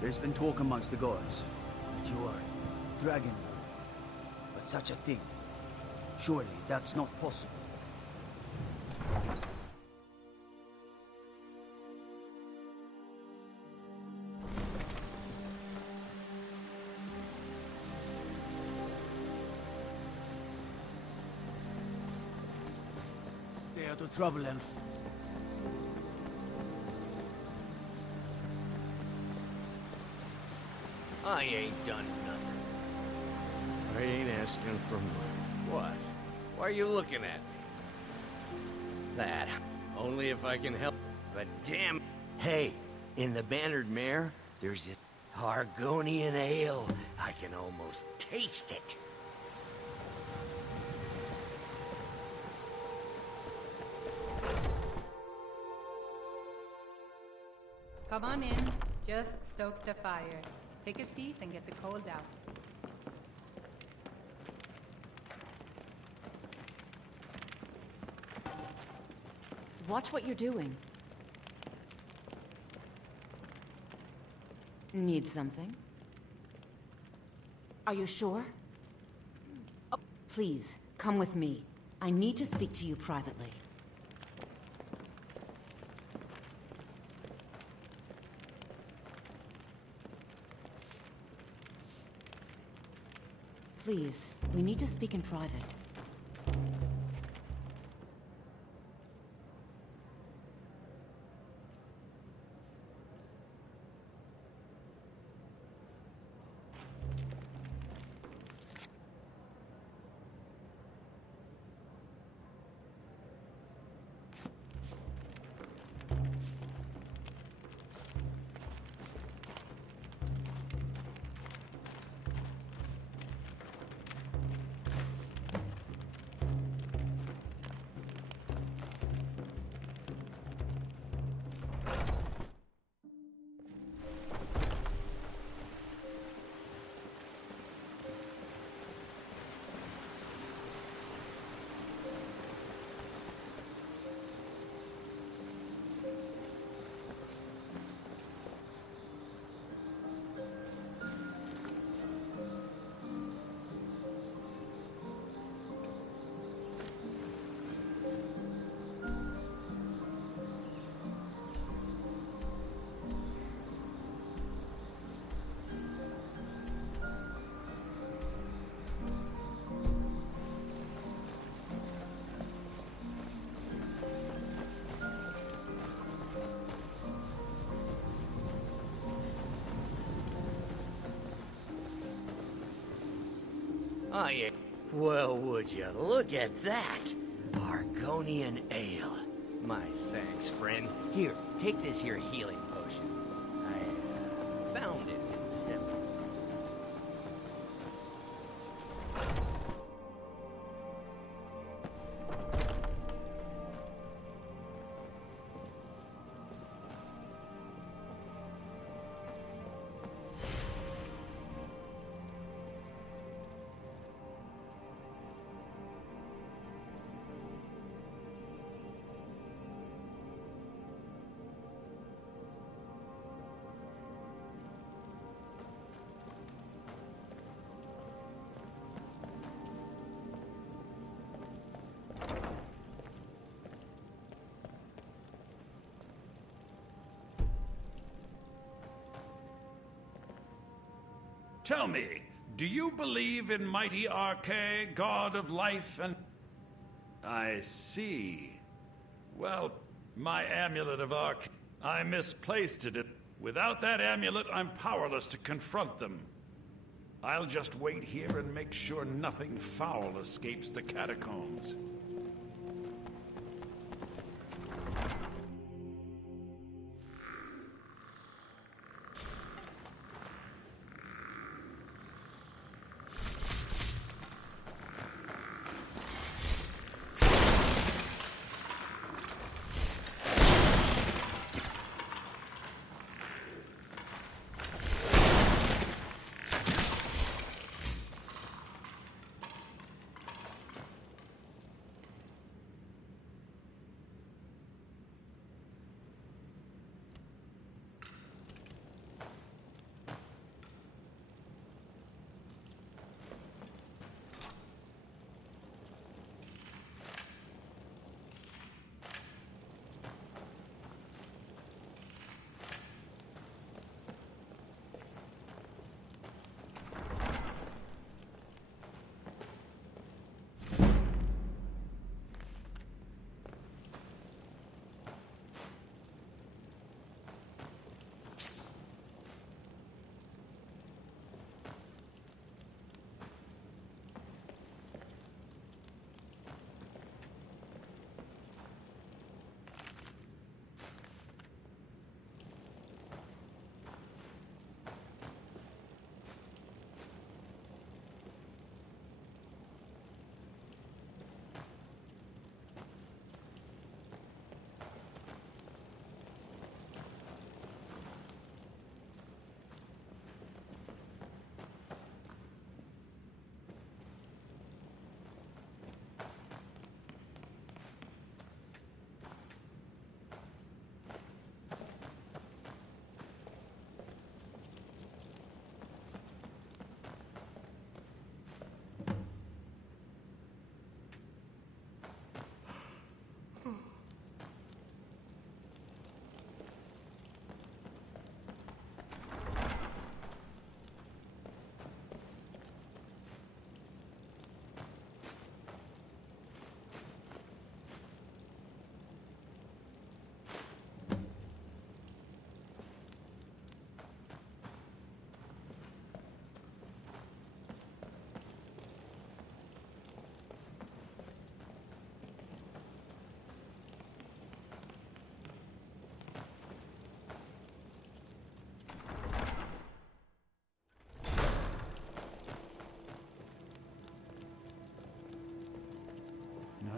There's been talk amongst the gods that you are dragon. But such a thing, surely that's not possible. Stay out of trouble, Elf. I ain't done nothing. I ain't asking for money. What? Why are you looking at me? That. Only if I can help. But damn. Hey, in the Bannered Mare, there's a Argonian ale. I can almost taste it. Come on in. Just stoke the fire. Take a seat and get the cold out. Watch what you're doing. Need something? Are you sure? Oh, please, come with me. I need to speak to you privately. Please, we need to speak in private. I ain't. Well, would you look at that? Argonian ale. My thanks, friend. Here, take this here healing potion. I found it in the temple. Tell me, do you believe in mighty Arche, god of life and... I see. Well, my amulet of Arche, I misplaced it. Without that amulet, I'm powerless to confront them. I'll just wait here and make sure nothing foul escapes the catacombs.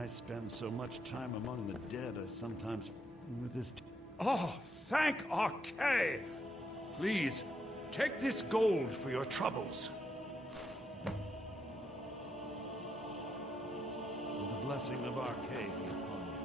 I spend so much time among the dead, I sometimes... with this... Oh, thank Archay! Please, take this gold for your troubles. The blessing of Archay be upon you.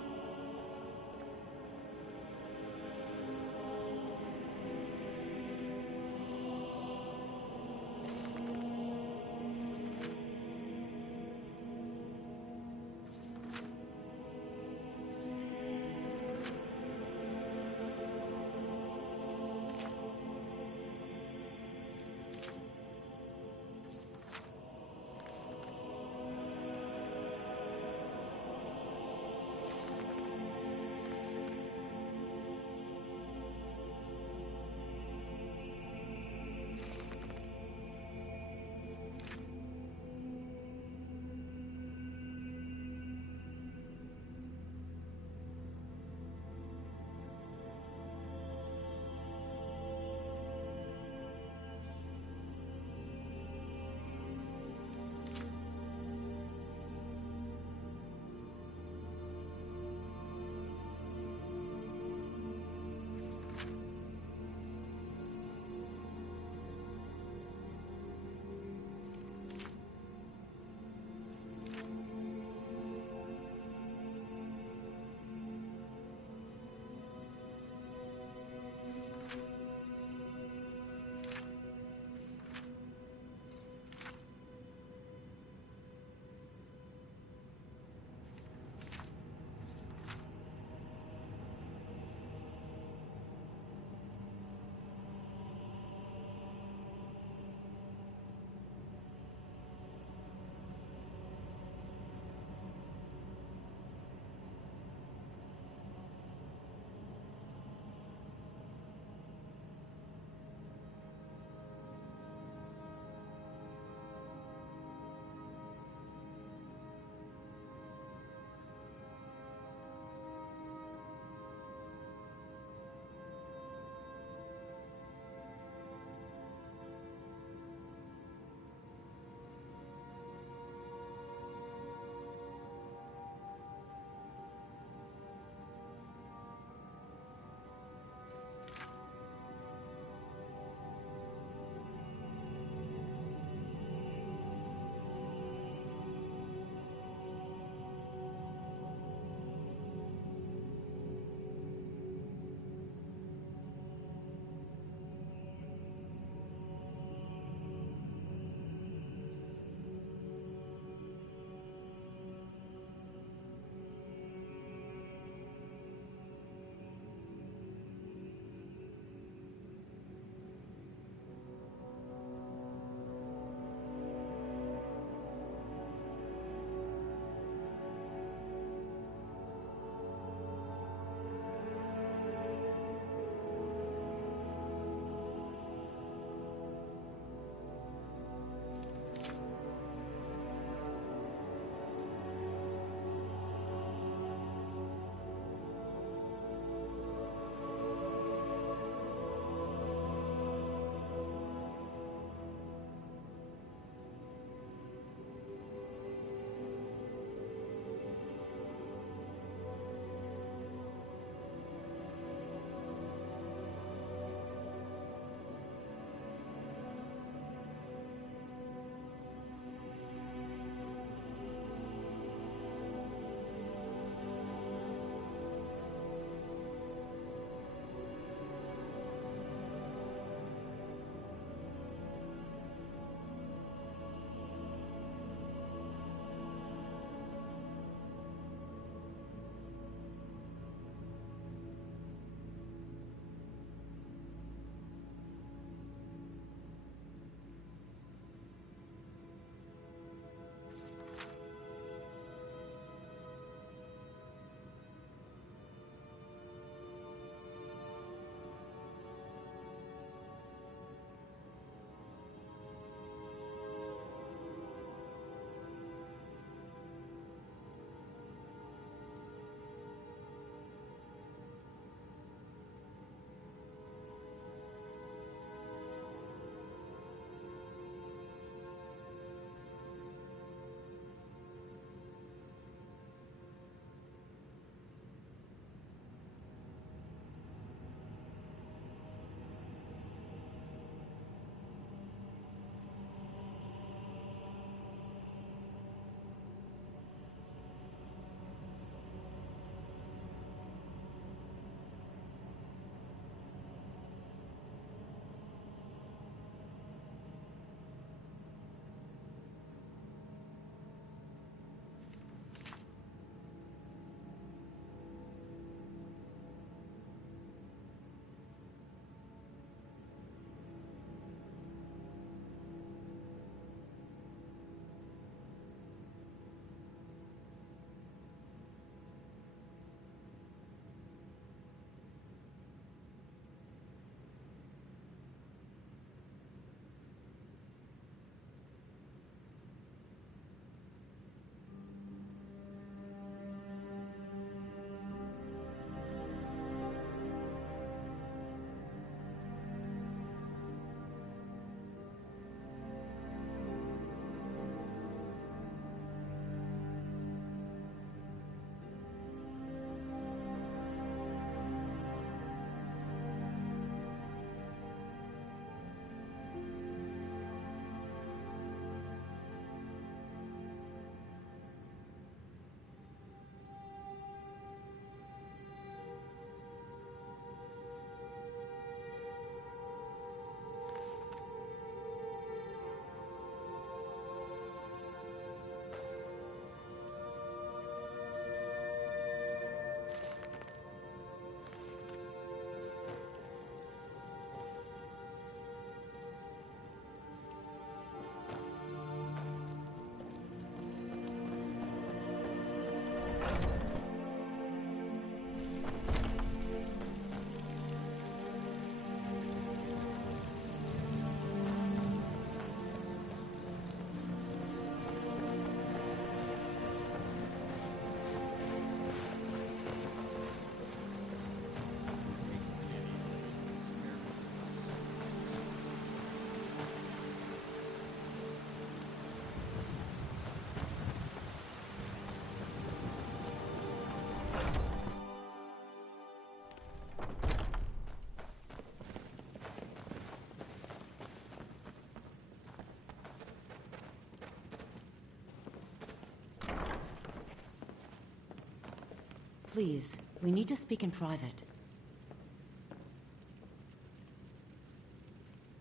Please, we need to speak in private.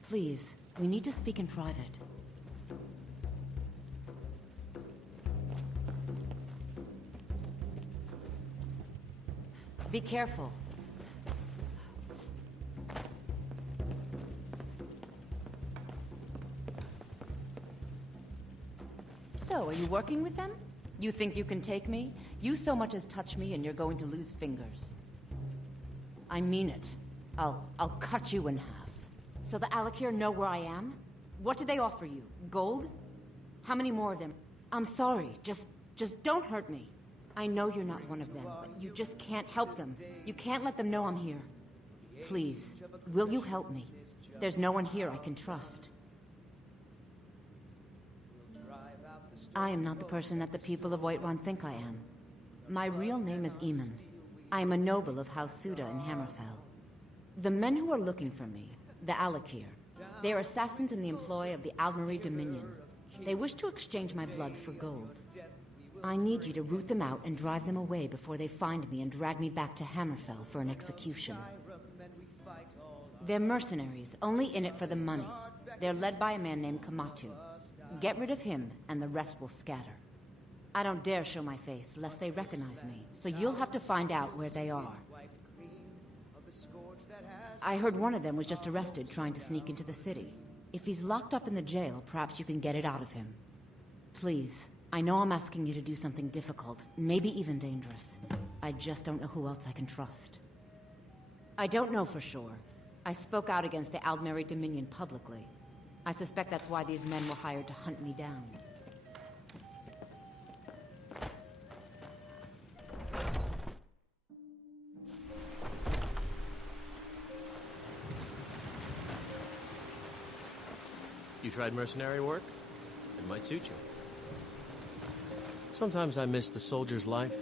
Please, we need to speak in private. Be careful. So, are you working with them? You think you can take me? You so much as touch me and you're going to lose fingers. I mean it. I'll cut you in half. So the Alakir know where I am? What did they offer you? Gold? How many more of them? I'm sorry, just don't hurt me. I know you're not one of them, but you just can't help them. You can't let them know I'm here. Please, will you help me? There's no one here I can trust. I am not the person that the people of Whiterun think I am. My real name is Eamon. I am a noble of House Suda in Hammerfell. The men who are looking for me, the Alakir, they are assassins in the employ of the Aldmeri Dominion. They wish to exchange my blood for gold. I need you to root them out and drive them away before they find me and drag me back to Hammerfell for an execution. They're mercenaries, only in it for the money. They're led by a man named Kamatu. Get rid of him, and the rest will scatter. I don't dare show my face, lest they recognize me, so you'll have to find out where they are. I heard one of them was just arrested trying to sneak into the city. If he's locked up in the jail, perhaps you can get it out of him. Please, I know I'm asking you to do something difficult, maybe even dangerous. I just don't know who else I can trust. I don't know for sure. I spoke out against the Aldmeri Dominion publicly. I suspect that's why these men were hired to hunt me down. You tried mercenary work? It might suit you. Sometimes I miss the soldier's life.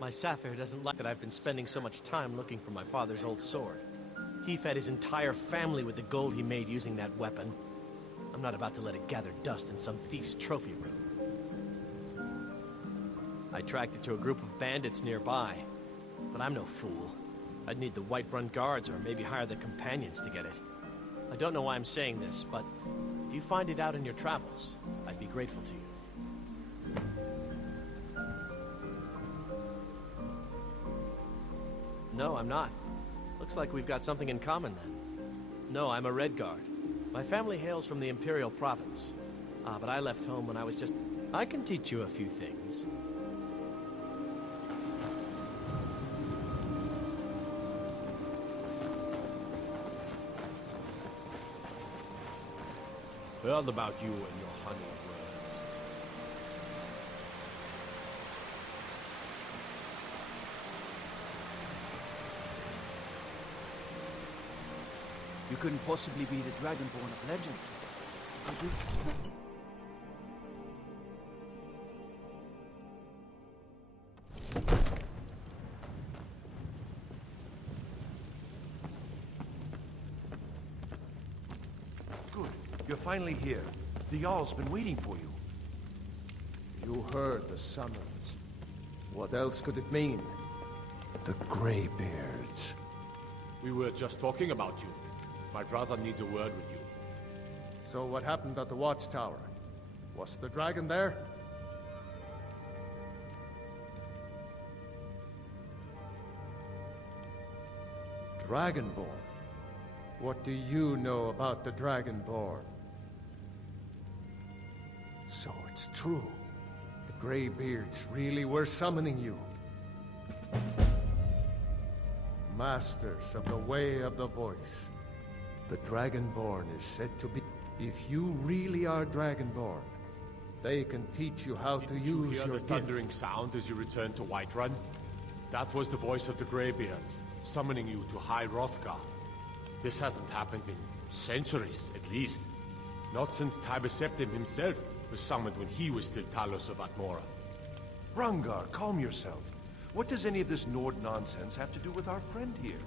My Sapphire doesn't like that I've been spending so much time looking for my father's old sword. He fed his entire family with the gold he made using that weapon. I'm not about to let it gather dust in some thief's trophy room. I tracked it to a group of bandits nearby, but I'm no fool. I'd need the Whiterun guards or maybe hire the companions to get it. I don't know why I'm saying this, but if you find it out in your travels, I'd be grateful to you. No, I'm not. Looks like we've got something in common then. No, I'm a Red Guard. My family hails from the Imperial Province. But I left home when I was just... I can teach you a few things. Heard about you and your honeyed words. You couldn't possibly be the Dragonborn of legend, could you? Good. You're finally here. The Jarl's been waiting for you. You heard the summons. What else could it mean? The Greybeards. We were just talking about you. My brother needs a word with you. So what happened at the Watchtower? Was the dragon there? Dragonborn? What do you know about the Dragonborn? So it's true. The Greybeards really were summoning you. Masters of the Way of the Voice. The Dragonborn is said to be... If you really are Dragonborn, they can teach you how to use Hear your the thundering gift. sound as you return to Whiterun? That was the voice of the Greybeards, summoning you to High Hrothgar. This hasn't happened in centuries, at least. Not since Tiber Septim himself was summoned when he was still Talos of Atmora. Rangar, calm yourself. What does any of this Nord nonsense have to do with our friend here?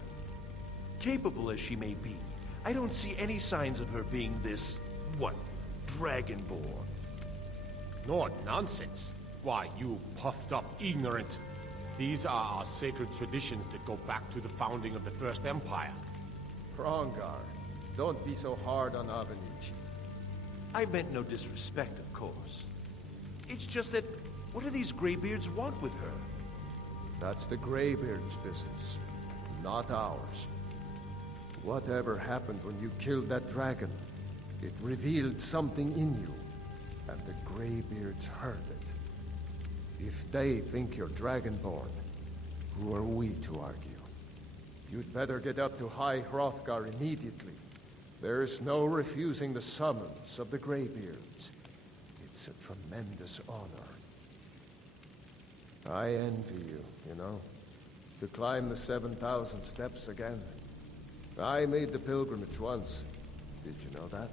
Capable as she may be, I don't see any signs of her being this... what? Dragonborn. Nord nonsense? Why, you puffed up ignorant. These are our sacred traditions that go back to the founding of the First Empire. Hrongar, don't be so hard on Avenici. I meant no disrespect, of course. It's just that, what do these Greybeards want with her? That's the Greybeards' business, not ours. Whatever happened when you killed that dragon, it revealed something in you, and the Greybeards heard it. If they think you're Dragonborn, who are we to argue? You'd better get up to High Hrothgar immediately. There's no refusing the summons of the Greybeards. It's a tremendous honor. I envy you, you know, to climb the 7,000 steps again. I made the pilgrimage once. Did you know that?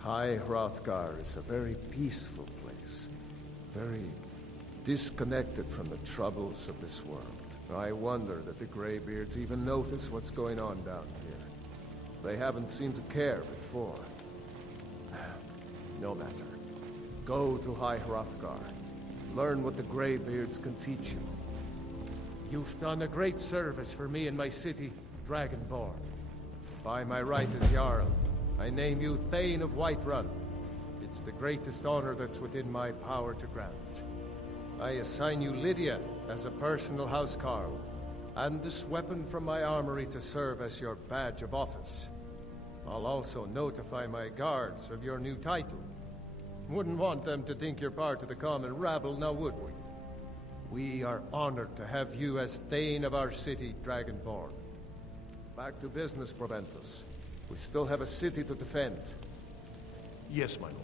High Hrothgar is a very peaceful place. Very disconnected from the troubles of this world. I wonder that the Greybeards even notice what's going on down here. They haven't seemed to care before. No matter. Go to High Hrothgar. Learn what the Greybeards can teach you. You've done a great service for me and my city, Dragonborn. By my right as Jarl, I name you Thane of Whiterun. It's the greatest honor that's within my power to grant. I assign you Lydia as a personal housecarl, and this weapon from my armory to serve as your badge of office. I'll also notify my guards of your new title. Wouldn't want them to think you're part of the common rabble, now would we? We are honored to have you as Thane of our city, Dragonborn. Back to business, Proventus. We still have a city to defend. Yes, my lord.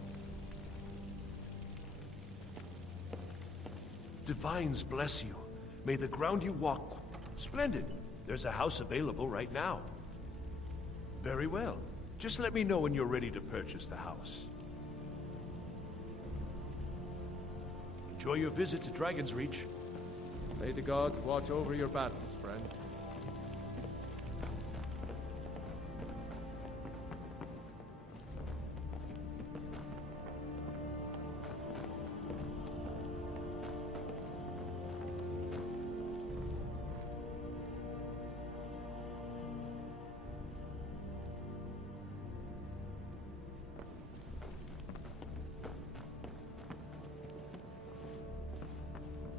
Divines bless you. May the ground you walk... Splendid. There's a house available right now. Very well. Just let me know when you're ready to purchase the house. Enjoy your visit to Dragon's Reach. May the gods watch over your battles, friend.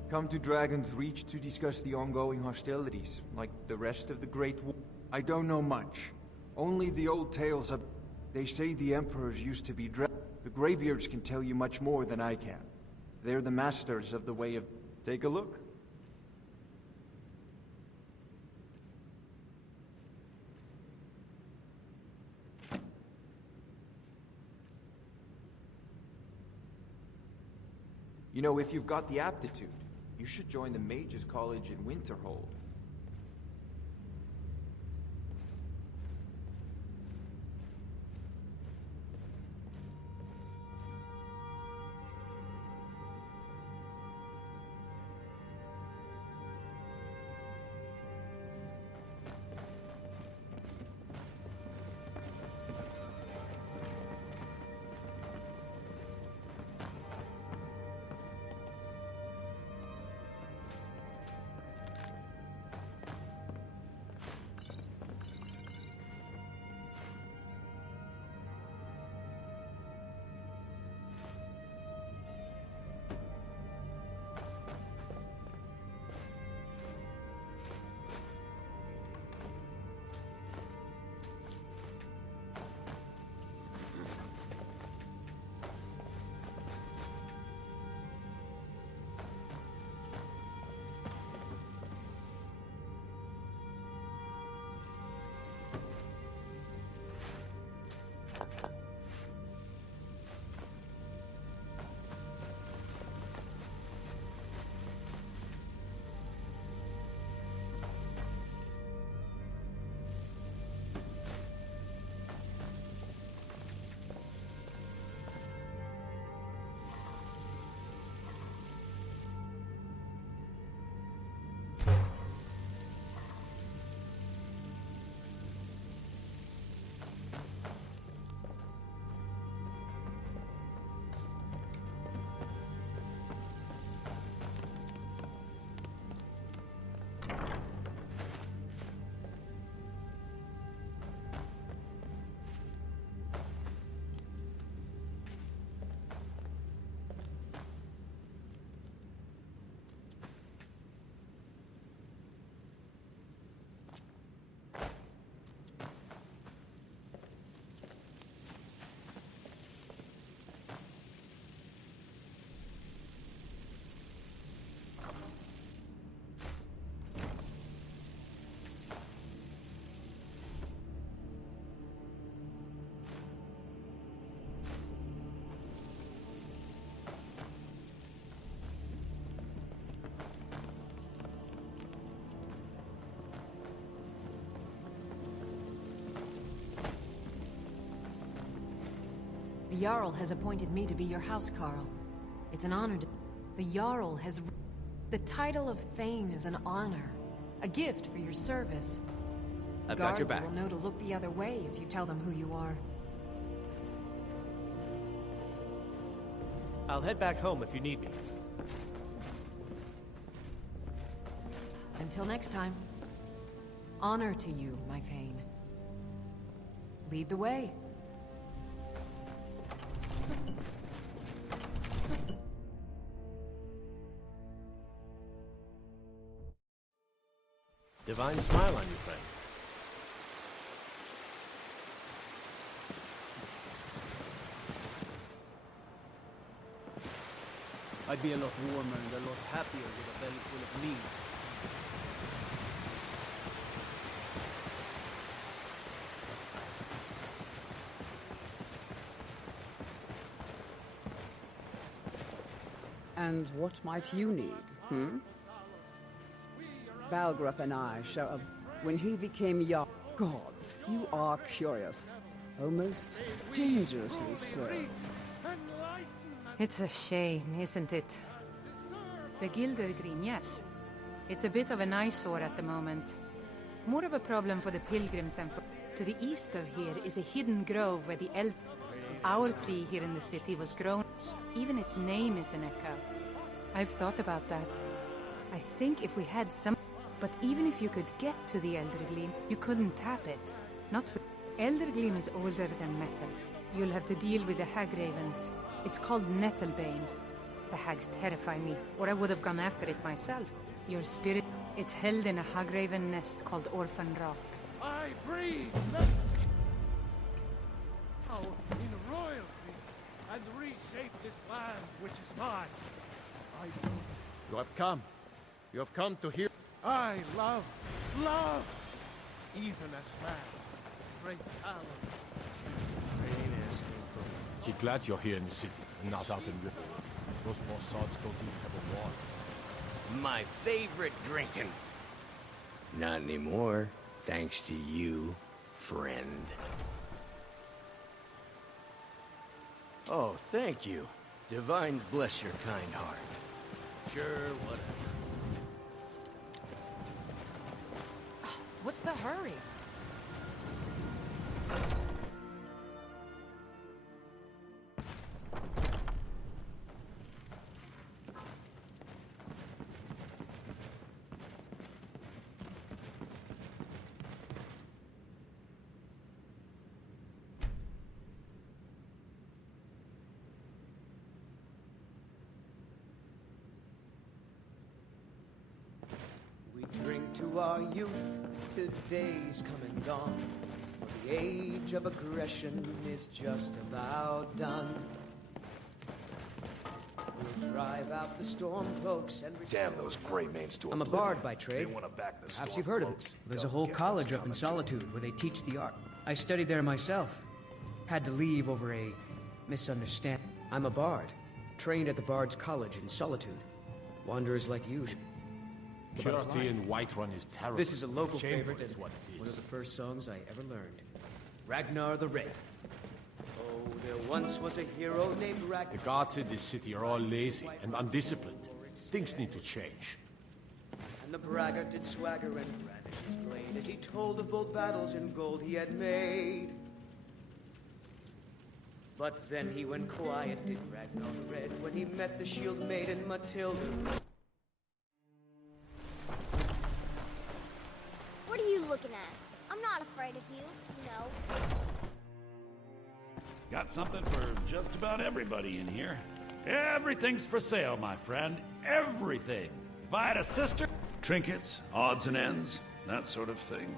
Come to Dragon's Reach to discuss the ongoing hostilities, like the rest of the Great War. I don't know much. Only the old tales of... They say the emperors used to be The Greybeards can tell you much more than I can. They're the masters of the way of... Take a look. You know, if you've got the aptitude, you should join the Mages College in Winterhold. The Jarl has appointed me to be your housecarl. It's an honor to... The Jarl has... The title of Thane is an honor. A gift for your service. I've got your back. Guards will know to look the other way if you tell them who you are. I'll head back home if you need me. Until next time. Honor to you, my Thane. Lead the way. Divine smile on you, friend. I'd be a lot warmer and a lot happier with a belly full of meat. And what might you need, Balgrup and I shall... When he became young... Gods, you are curious. Almost dangerously so. It's a shame, isn't it? The Gildergreen, yes. It's a bit of an eyesore at the moment. More of a problem for the pilgrims than for... To the east of here is a hidden grove where the elf... Our tree here in the city was grown. Even its name is an echo. I've thought about that. I think if we had some... But even if you could get to the Eldergleam, you couldn't tap it. Not with... Eldergleam is older than metal. You'll have to deal with the hag-ravens. It's called Nettlebane. The hags terrify me, or I would have gone after it myself. Your spirit... It's held in a hag-raven nest called Orphan Rock. I breathe now in royalty and reshape this land, which is mine. You have come. You have come to hear... I love, even as man, great talent. You're glad you're here in the city, and not out in River. Those bastards don't even have a wall. My favorite drinking. Not anymore, thanks to you, friend. Oh, thank you. Divines bless your kind heart. Sure, whatever. What's the hurry? We drink to our youth, to days come and gone. For the age of aggression is just about done. We'll drive out the storm cloaks and... Damn those gray mains to I'm a bard by trade. They want to back the Perhaps you've heard of it. There's a whole college up in Solitude where they teach the art. I studied there myself. Had to leave over a misunderstanding. I'm a bard, trained at the Bard's College in Solitude. Wanderers like you. Purity in Whiterun is terrible. This is a local Shameful favorite is what it is. one of the first songs I ever learned. Ragnar the Red. Oh, there once was a hero named Ragnar. The guards in this city are all lazy and undisciplined. Things need to change. And the braggart did swagger and brandish his blade as he told of bold battles in gold he had made. But then he went quiet, did Ragnar the Red, when he met the shield maiden Matilda. What are you looking at? I'm not afraid of you, you know. Got something for just about everybody in here. Everything's for sale, my friend. Everything. If I had a sister, trinkets, odds and ends, that sort of thing.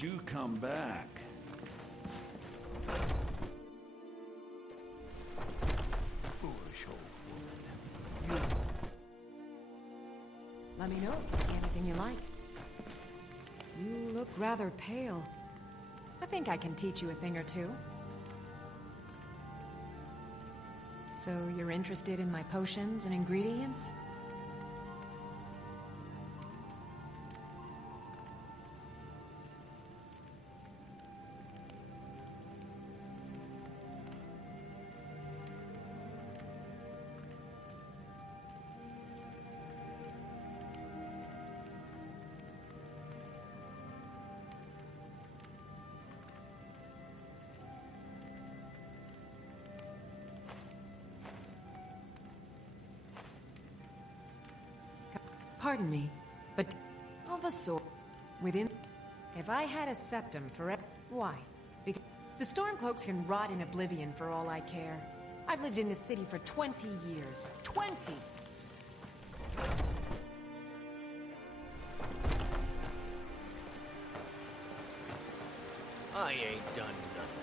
do come back. Foolish old woman. Let me know if you see anything you like. You look rather pale. I think I can teach you a thing or two. So you're interested in my potions and ingredients? Pardon me, but of a sort, within... If I had a septum for it, why? Because the Stormcloaks can rot in oblivion for all I care. I've lived in this city for 20 years. 20! I ain't done nothing.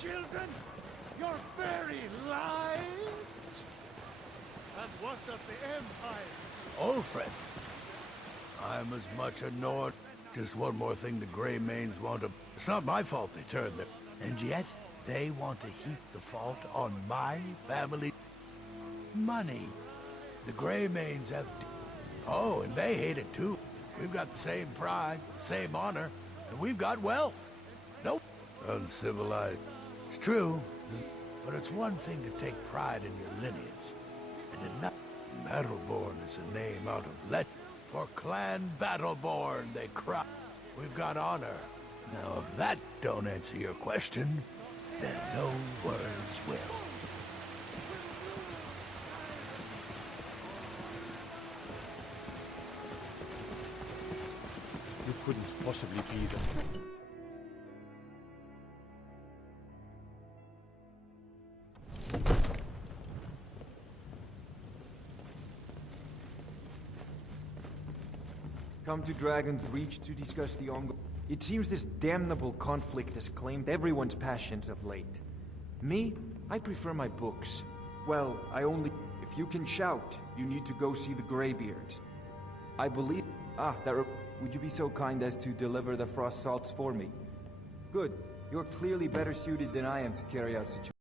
Children, your very lives? And what does the Empire... Old friend, I'm as much annoyed. Just one more thing the Greymanes want to... It's not my fault they turned them. And yet, they want to heap the fault on my family. Money. The Greymanes have... Oh, and they hate it too. We've got the same pride, same honor, and we've got wealth. Nope. Uncivilized. It's true, but it's one thing to take pride in your lineage, and another. Battleborn is a name out of legend. For Clan Battleborn, they cry. We've got honor. Now, if that don't answer your question, then no words will. You couldn't possibly be the... Come to Dragon's Reach to discuss the ongoing... It seems this damnable conflict has claimed everyone's passions of late. Me? I prefer my books. Well, I only... If you can shout, you need to go see the Greybeards. I believe... Would you be so kind as to deliver the frost salts for me? Good. You're clearly better suited than I am to carry out such...